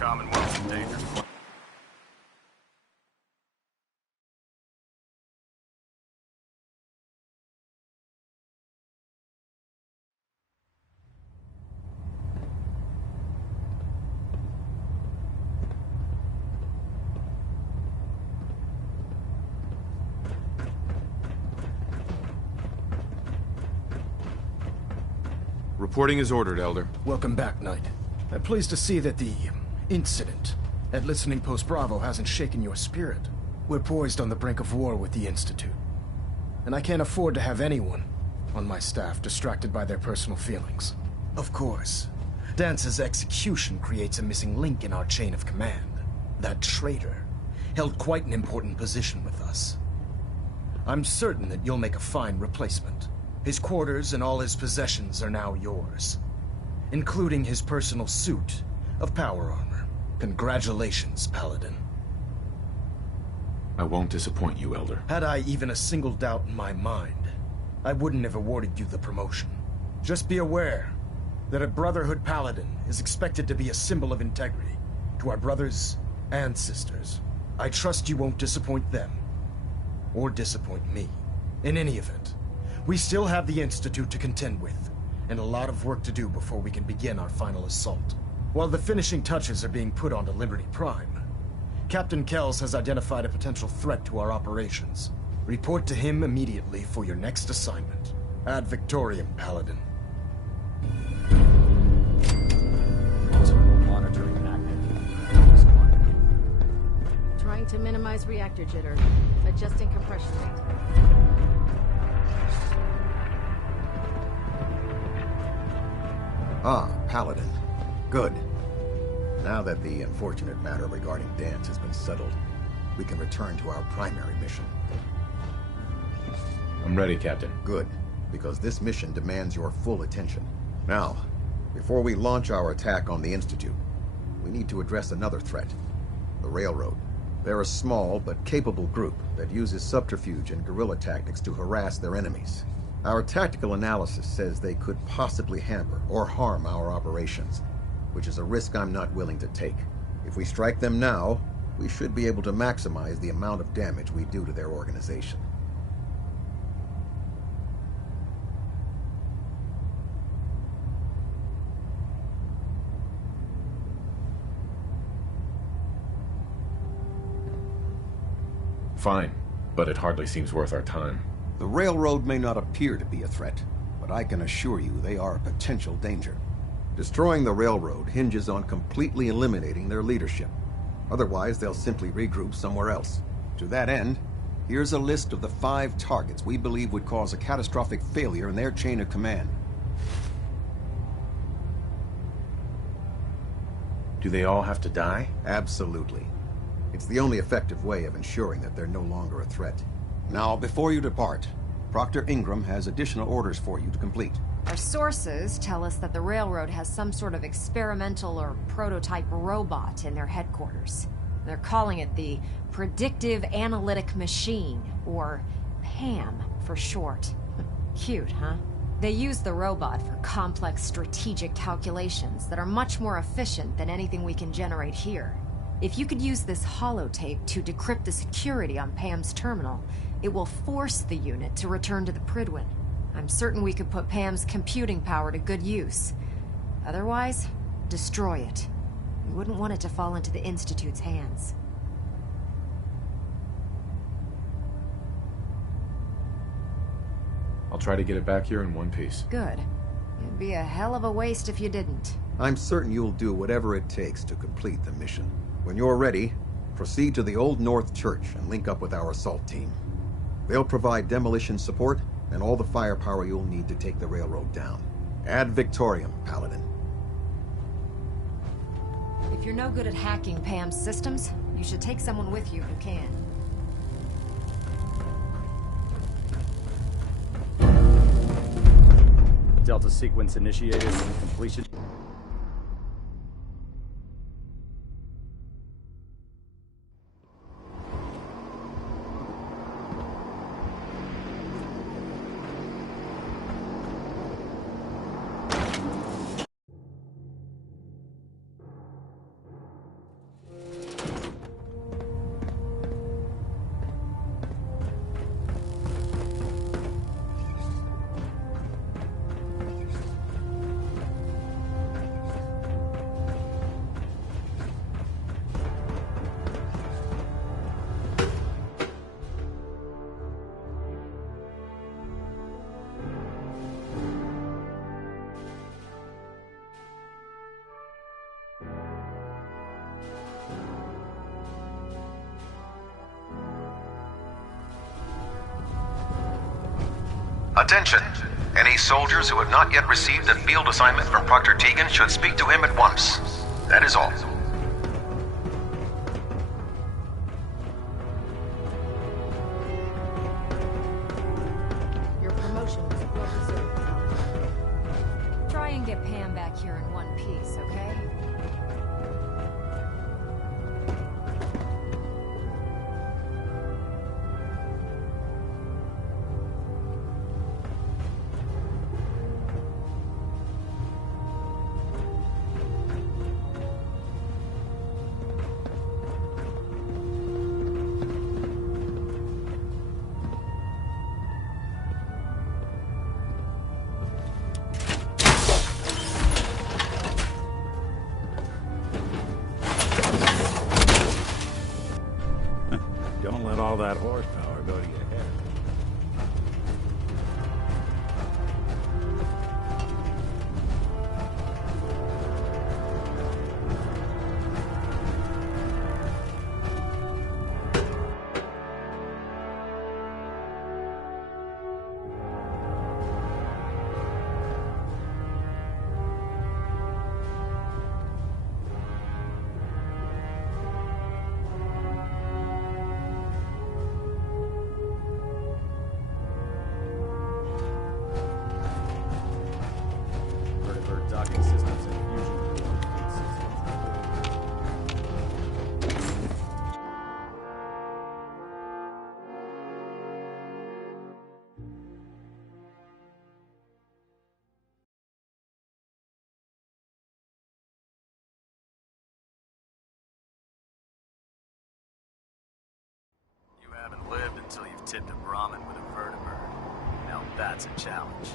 Commonwealth's in danger. Reporting is ordered, Elder. Welcome back, Knight. I'm pleased to see that the incident at Listening Post Bravo hasn't shaken your spirit. We're poised on the brink of war with the Institute. And I can't afford to have anyone on my staff distracted by their personal feelings. Of course, Dance's execution creates a missing link in our chain of command. That traitor held quite an important position with us. I'm certain that you'll make a fine replacement. His quarters and all his possessions are now yours, including his personal suit of power armor. Congratulations, Paladin. I won't disappoint you, Elder. Had I even a single doubt in my mind, I wouldn't have awarded you the promotion. Just be aware that a Brotherhood Paladin is expected to be a symbol of integrity to our brothers and sisters. I trust you won't disappoint them, or disappoint me. In any event, we still have the Institute to contend with, and a lot of work to do before we can begin our final assault. While the finishing touches are being put onto Liberty Prime, Captain Kells has identified a potential threat to our operations. Report to him immediately for your next assignment. Ad Victoriam, Paladin. Monitoring active. Trying to minimize reactor jitter. Adjusting compression rate. Ah, Paladin. Good. Now that the unfortunate matter regarding Dance has been settled, we can return to our primary mission. I'm ready, Captain. Good, because this mission demands your full attention. Now, before we launch our attack on the Institute, we need to address another threat. The Railroad. They're a small but capable group that uses subterfuge and guerrilla tactics to harass their enemies. Our tactical analysis says they could possibly hamper or harm our operations, which is a risk I'm not willing to take. If we strike them now, we should be able to maximize the amount of damage we do to their organization. Fine, but it hardly seems worth our time. The railroad may not appear to be a threat, but I can assure you they are a potential danger. Destroying the railroad hinges on completely eliminating their leadership. Otherwise, they'll simply regroup somewhere else. To that end, here's a list of the 5 targets we believe would cause a catastrophic failure in their chain of command. Do they all have to die? Absolutely. It's the only effective way of ensuring that they're no longer a threat. Now, before you depart, Proctor Ingram has additional orders for you to complete. Our sources tell us that the railroad has some sort of experimental or prototype robot in their headquarters. They're calling it the Predictive Analytic Machine, or PAM for short. Cute, huh? They use the robot for complex strategic calculations that are much more efficient than anything we can generate here. If you could use this holotape to decrypt the security on PAM's terminal, it will force the unit to return to the Prydwen. I'm certain we could put PAM's computing power to good use. Otherwise, destroy it. We wouldn't want it to fall into the Institute's hands. I'll try to get it back here in one piece. Good. It'd be a hell of a waste if you didn't. I'm certain you'll do whatever it takes to complete the mission. When you're ready, proceed to the Old North Church and link up with our assault team. They'll provide demolition support and all the firepower you'll need to take the railroad down. Ad Victoriam, Paladin. If you're no good at hacking PAM's systems, you should take someone with you who can. Delta sequence initiated and completion. Attention! Any soldiers who have not yet received a field assignment from Proctor Tegan should speak to him at once. That is all. Your promotion was well deserved. Try and get Pam back here in one piece, okay? Don't let all that horsepower go to your head. Docking systems and fusion systems. You haven't lived until you've tipped a Brahmin with a vertibird. Now that's a challenge.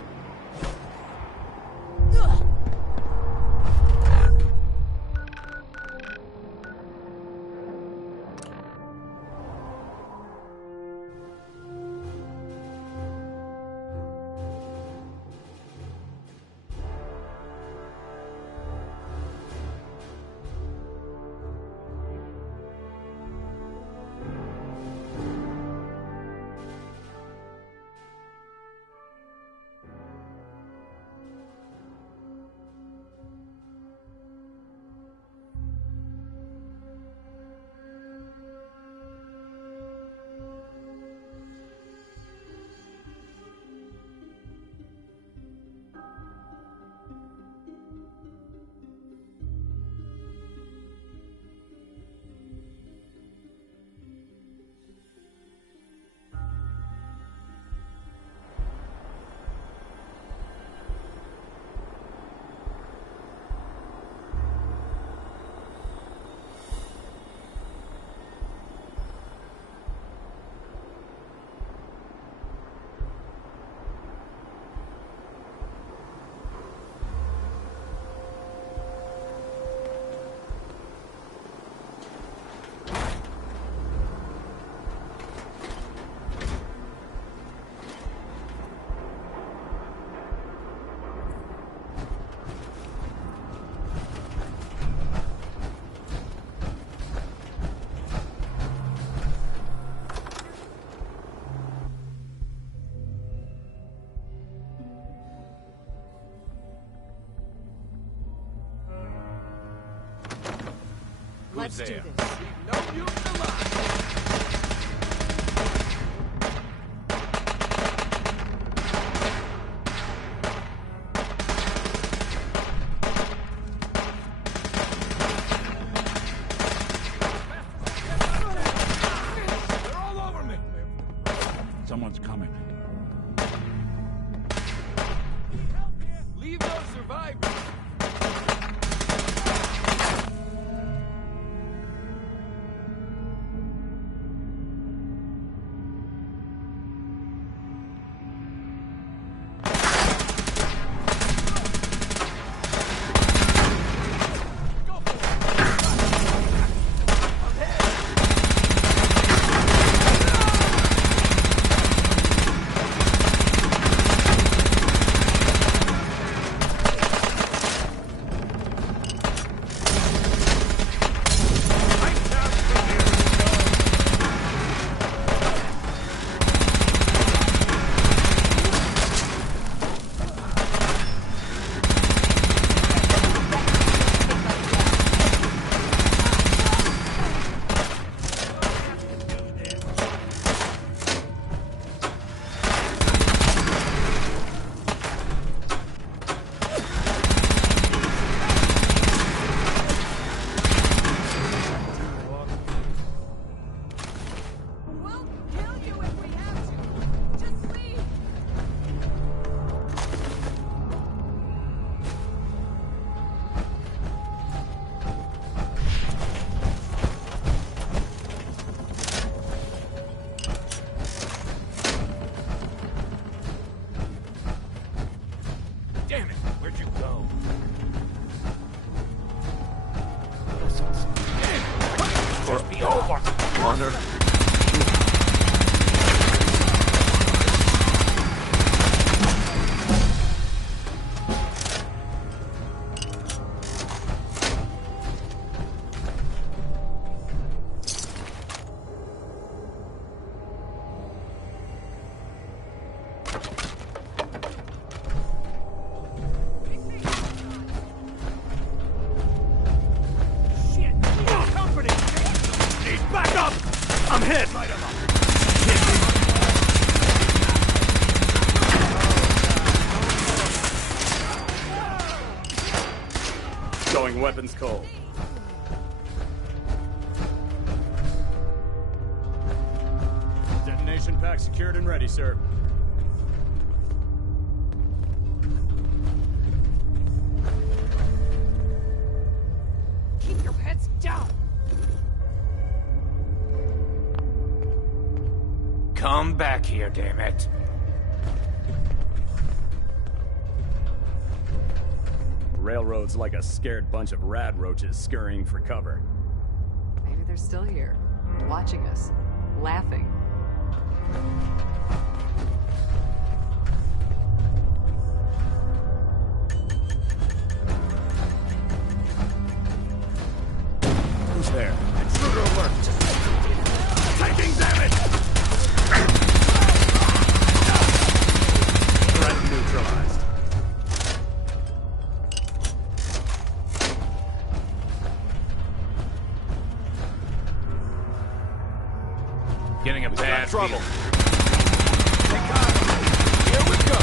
Let's there. do this. No use alive. They're all over me. Someone's coming. Leave those survivors. Damn it! Where'd you go? Just be over. Honor. Back up! I'm hit! Going weapons cold. Detonation pack secured and ready, sir. Keep your heads down. Come back here, damn it. Railroad's like a scared bunch of rad roaches scurrying for cover. Maybe they're still here, watching us, laughing. Who's there? Intruder alert! Taking damage! Threat neutralized. Getting a bad trouble. Here we go.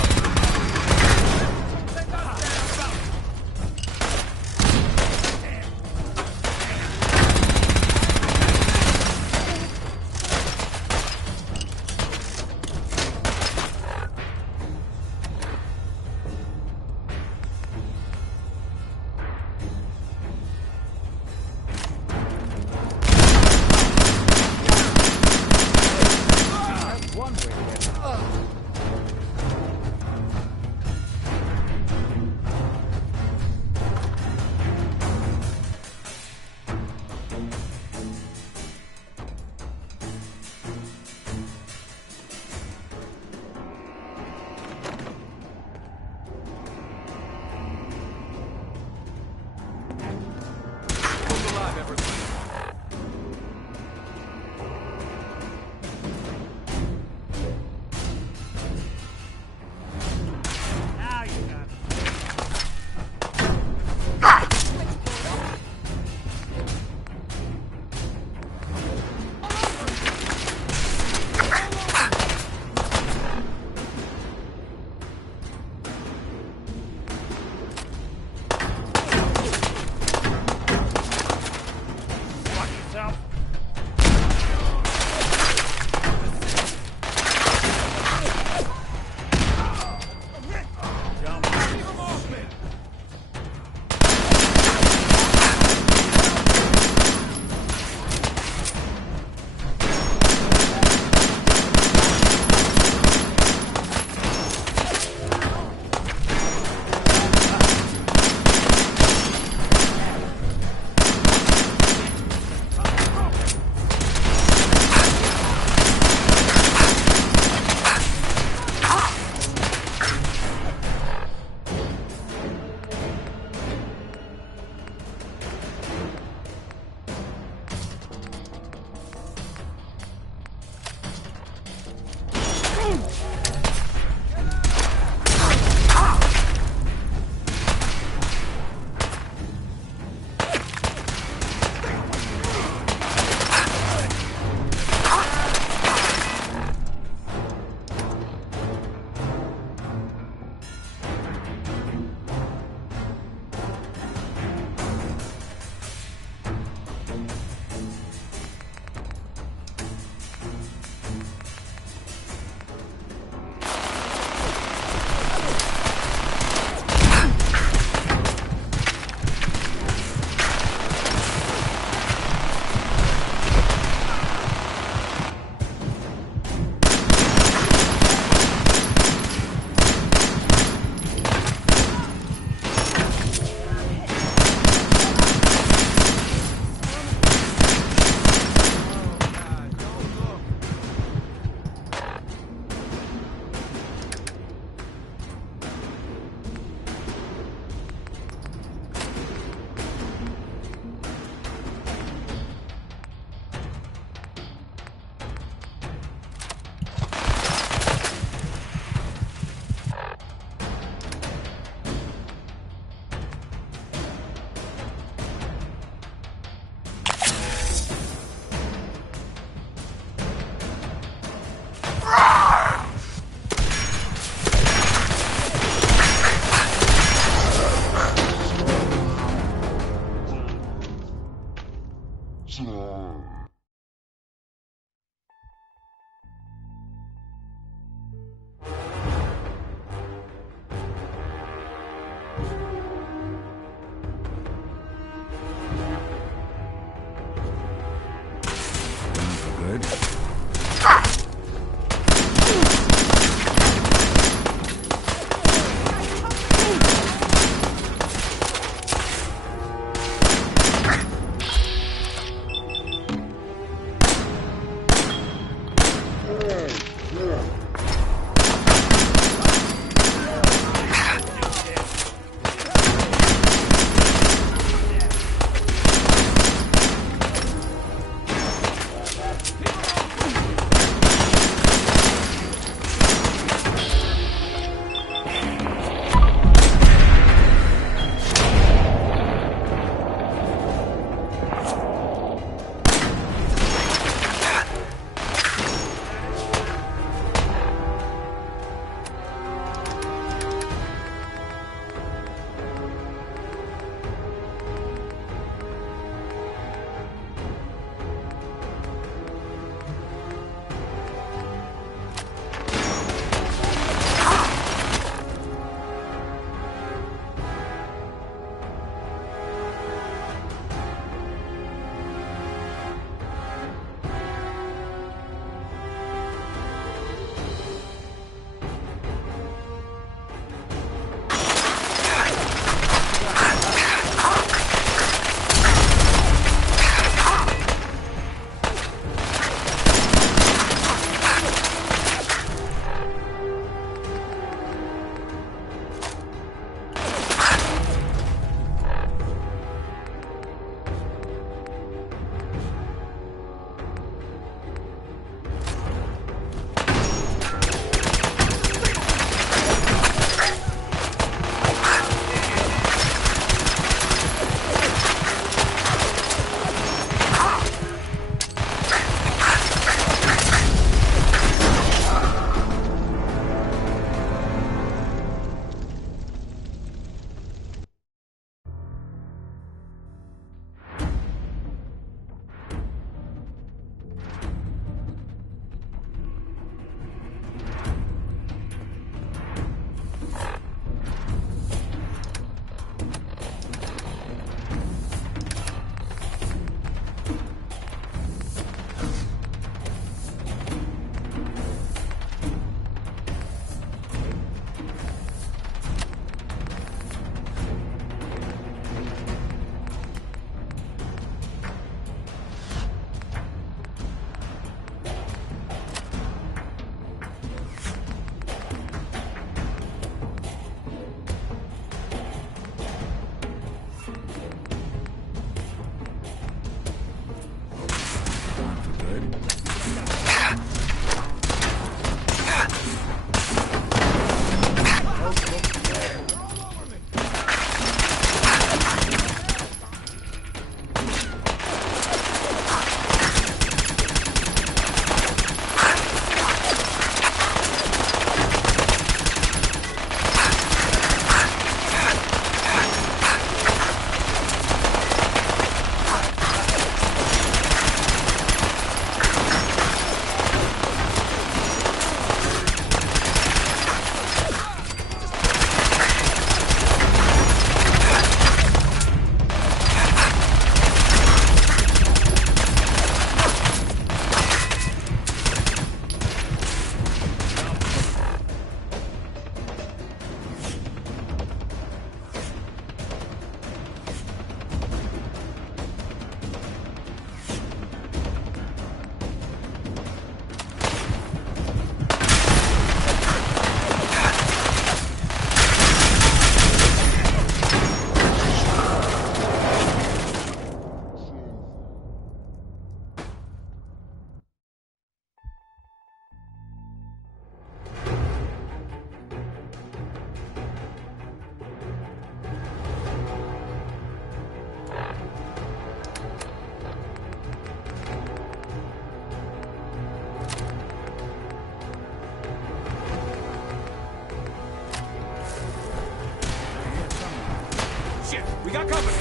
got company.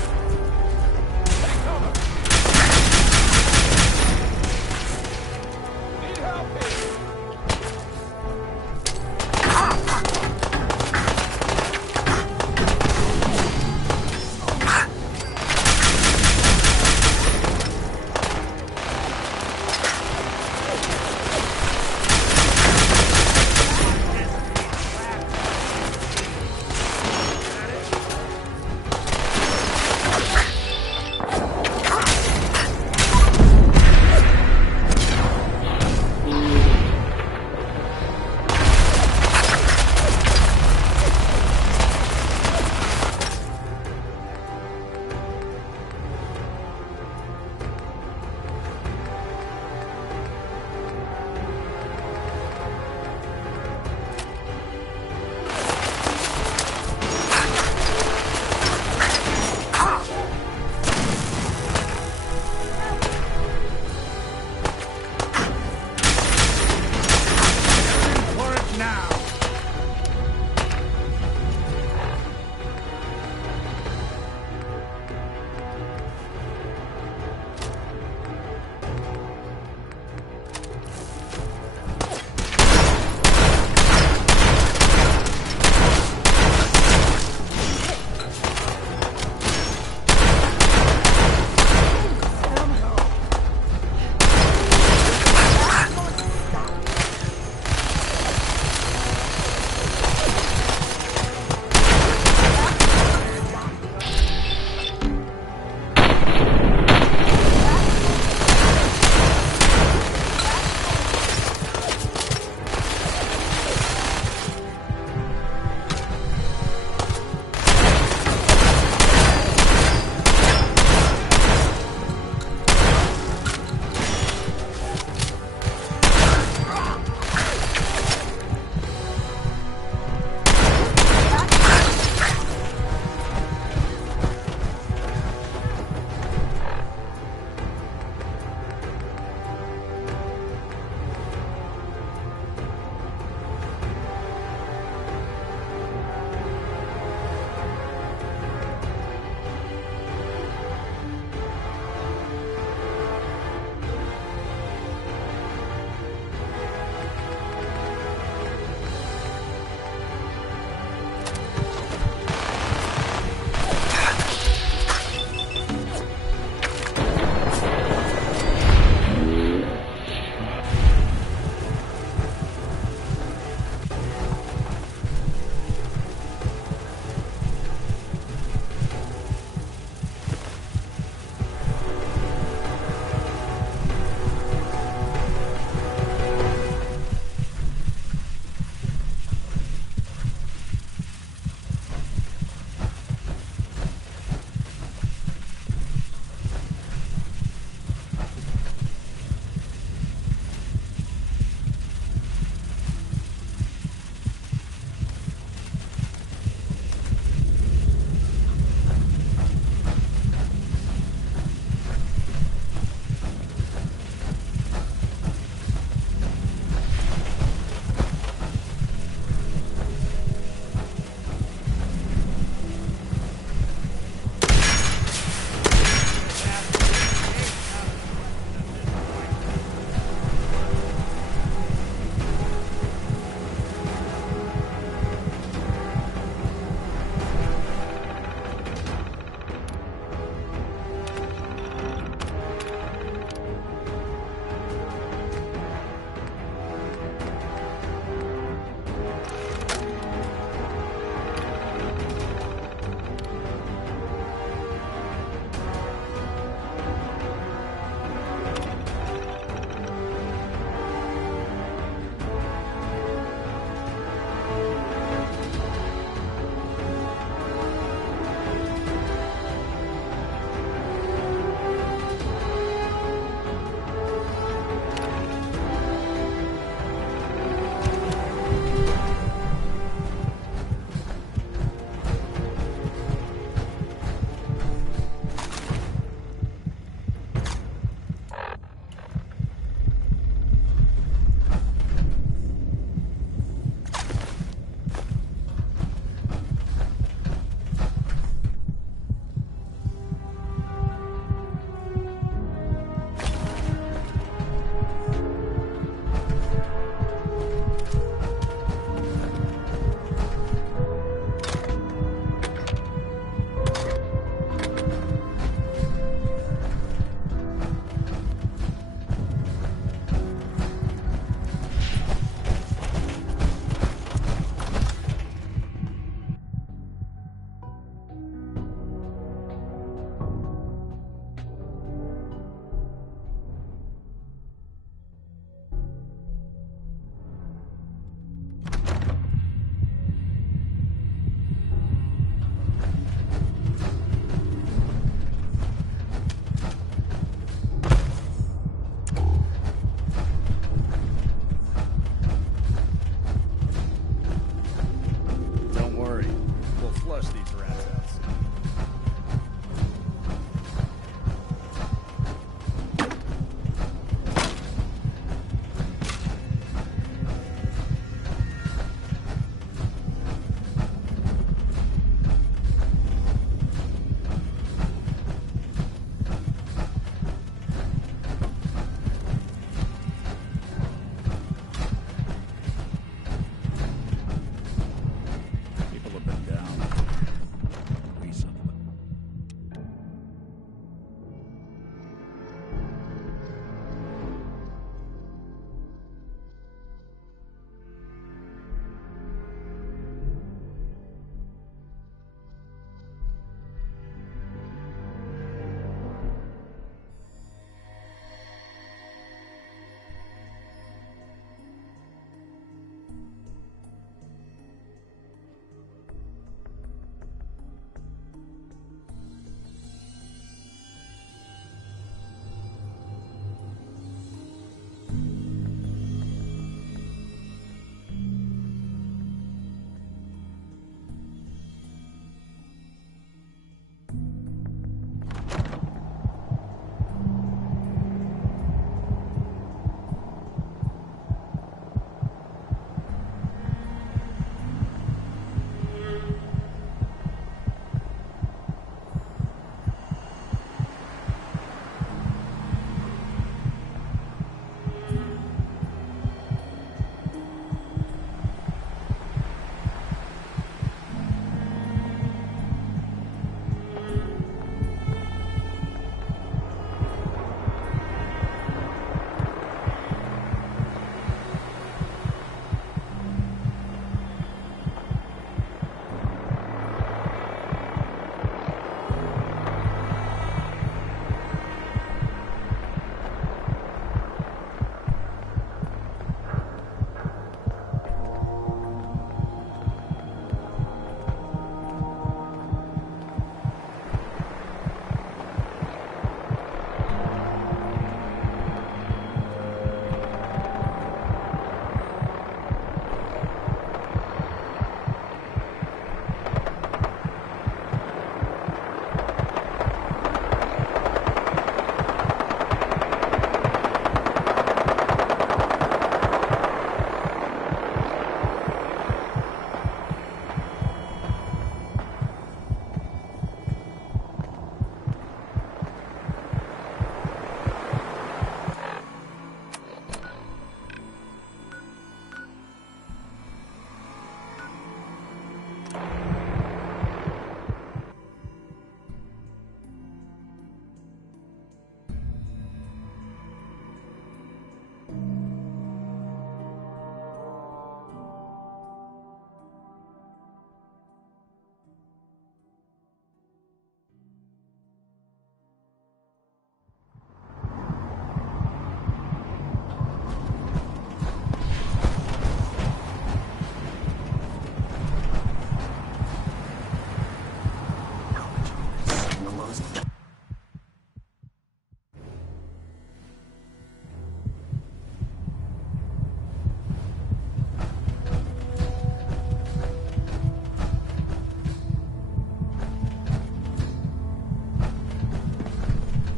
Take cover. Need help here.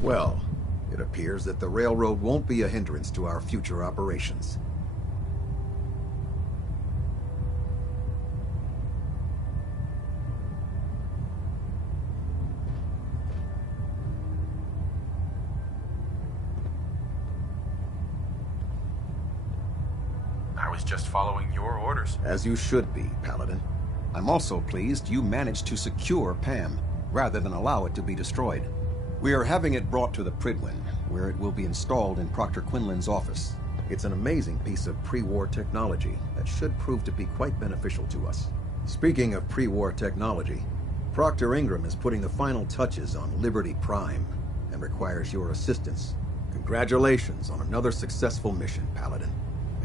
Well, it appears that the railroad won't be a hindrance to our future operations. I was just following your orders. As you should be, Paladin. I'm also pleased you managed to secure Pam, rather than allow it to be destroyed. We are having it brought to the Prydwen, where it will be installed in Proctor Quinlan's office. It's an amazing piece of pre-war technology that should prove to be quite beneficial to us. Speaking of pre-war technology, Proctor Ingram is putting the final touches on Liberty Prime and requires your assistance. Congratulations on another successful mission, Paladin.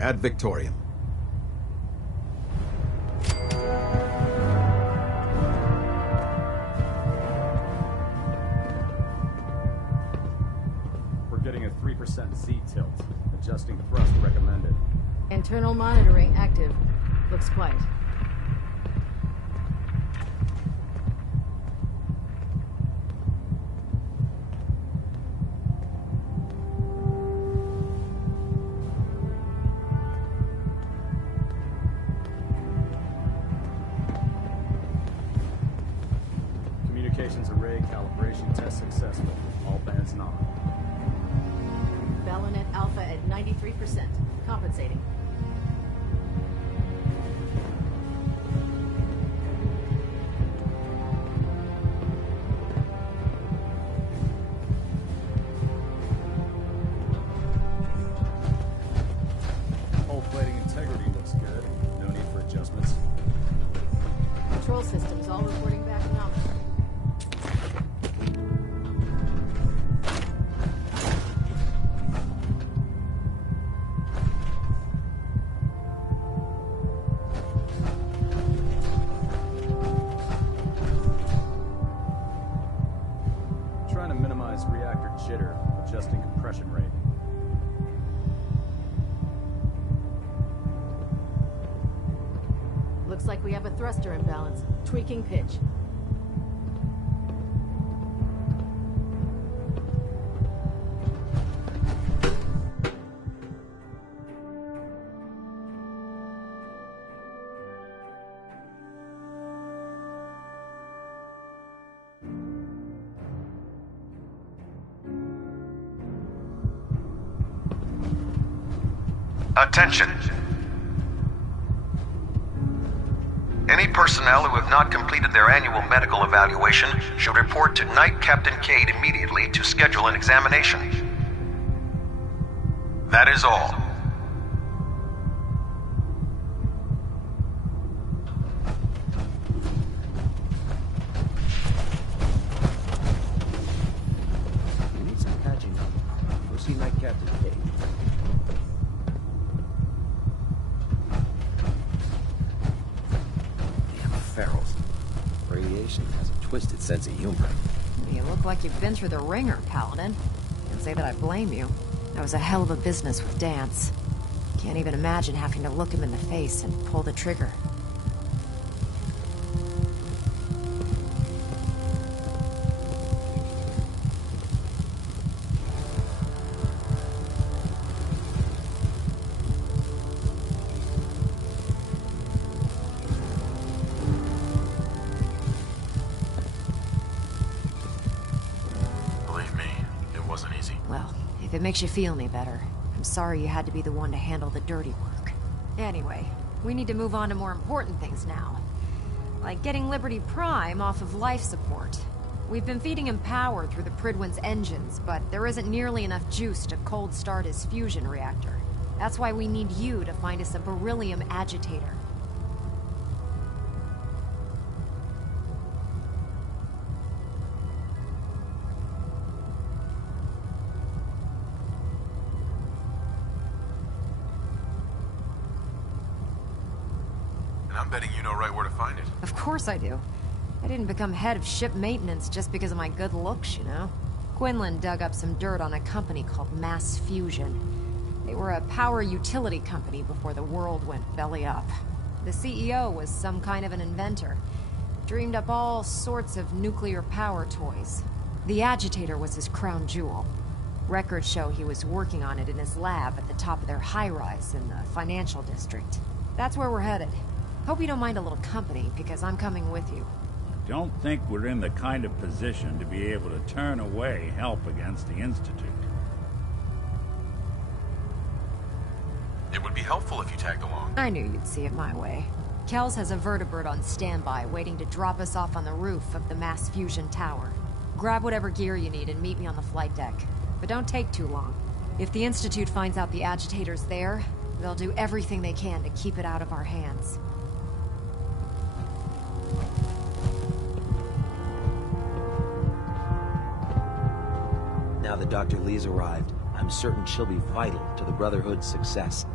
Ad Victoriam. We're getting a 3% Z tilt. Adjusting thrust recommended. Internal monitoring active. Looks quiet. Communications array calibration test successful. All bands non. Balonet Alpha at 93%. Compensating. Hull plating integrity looks good. No need for adjustments. Control systems all reporting back nominal. Trying to minimize reactor jitter, adjusting compression rate. Looks like we have a thruster imbalance. Tweaking pitch. Attention. Any personnel who have not completed their annual medical evaluation should report to Knight Captain Cade immediately to schedule an examination. That is all. We need some patching up. We'll see Knight Captain Cade. Ferals. Radiation has a twisted sense of humor. You look like you've been through the ringer, Paladin. Can't say that I blame you. That was a hell of a business with Dance. Can't even imagine having to look him in the face and pull the trigger. Well, if it makes you feel any better, I'm sorry you had to be the one to handle the dirty work. Anyway, we need to move on to more important things now. Like getting Liberty Prime off of life support. We've been feeding him power through the Prydwen's engines, but there isn't nearly enough juice to cold start his fusion reactor. That's why we need you to find us a beryllium agitator. And I'm betting you know right where to find it. Of course I do. I didn't become head of ship maintenance just because of my good looks, you know? Quinlan dug up some dirt on a company called Mass Fusion. They were a power utility company before the world went belly up. The CEO was some kind of an inventor. Dreamed up all sorts of nuclear power toys. The agitator was his crown jewel. Records show he was working on it in his lab at the top of their high-rise in the financial district. That's where we're headed. Hope you don't mind a little company, because I'm coming with you. Don't think we're in the kind of position to be able to turn away help against the Institute. It would be helpful if you tagged along. I knew you'd see it my way. Kells has a vertibird on standby, waiting to drop us off on the roof of the mass fusion tower. Grab whatever gear you need and meet me on the flight deck. But don't take too long. If the Institute finds out the agitator's there, they'll do everything they can to keep it out of our hands. Now that Dr. Lee's arrived, I'm certain she'll be vital to the Brotherhood's success.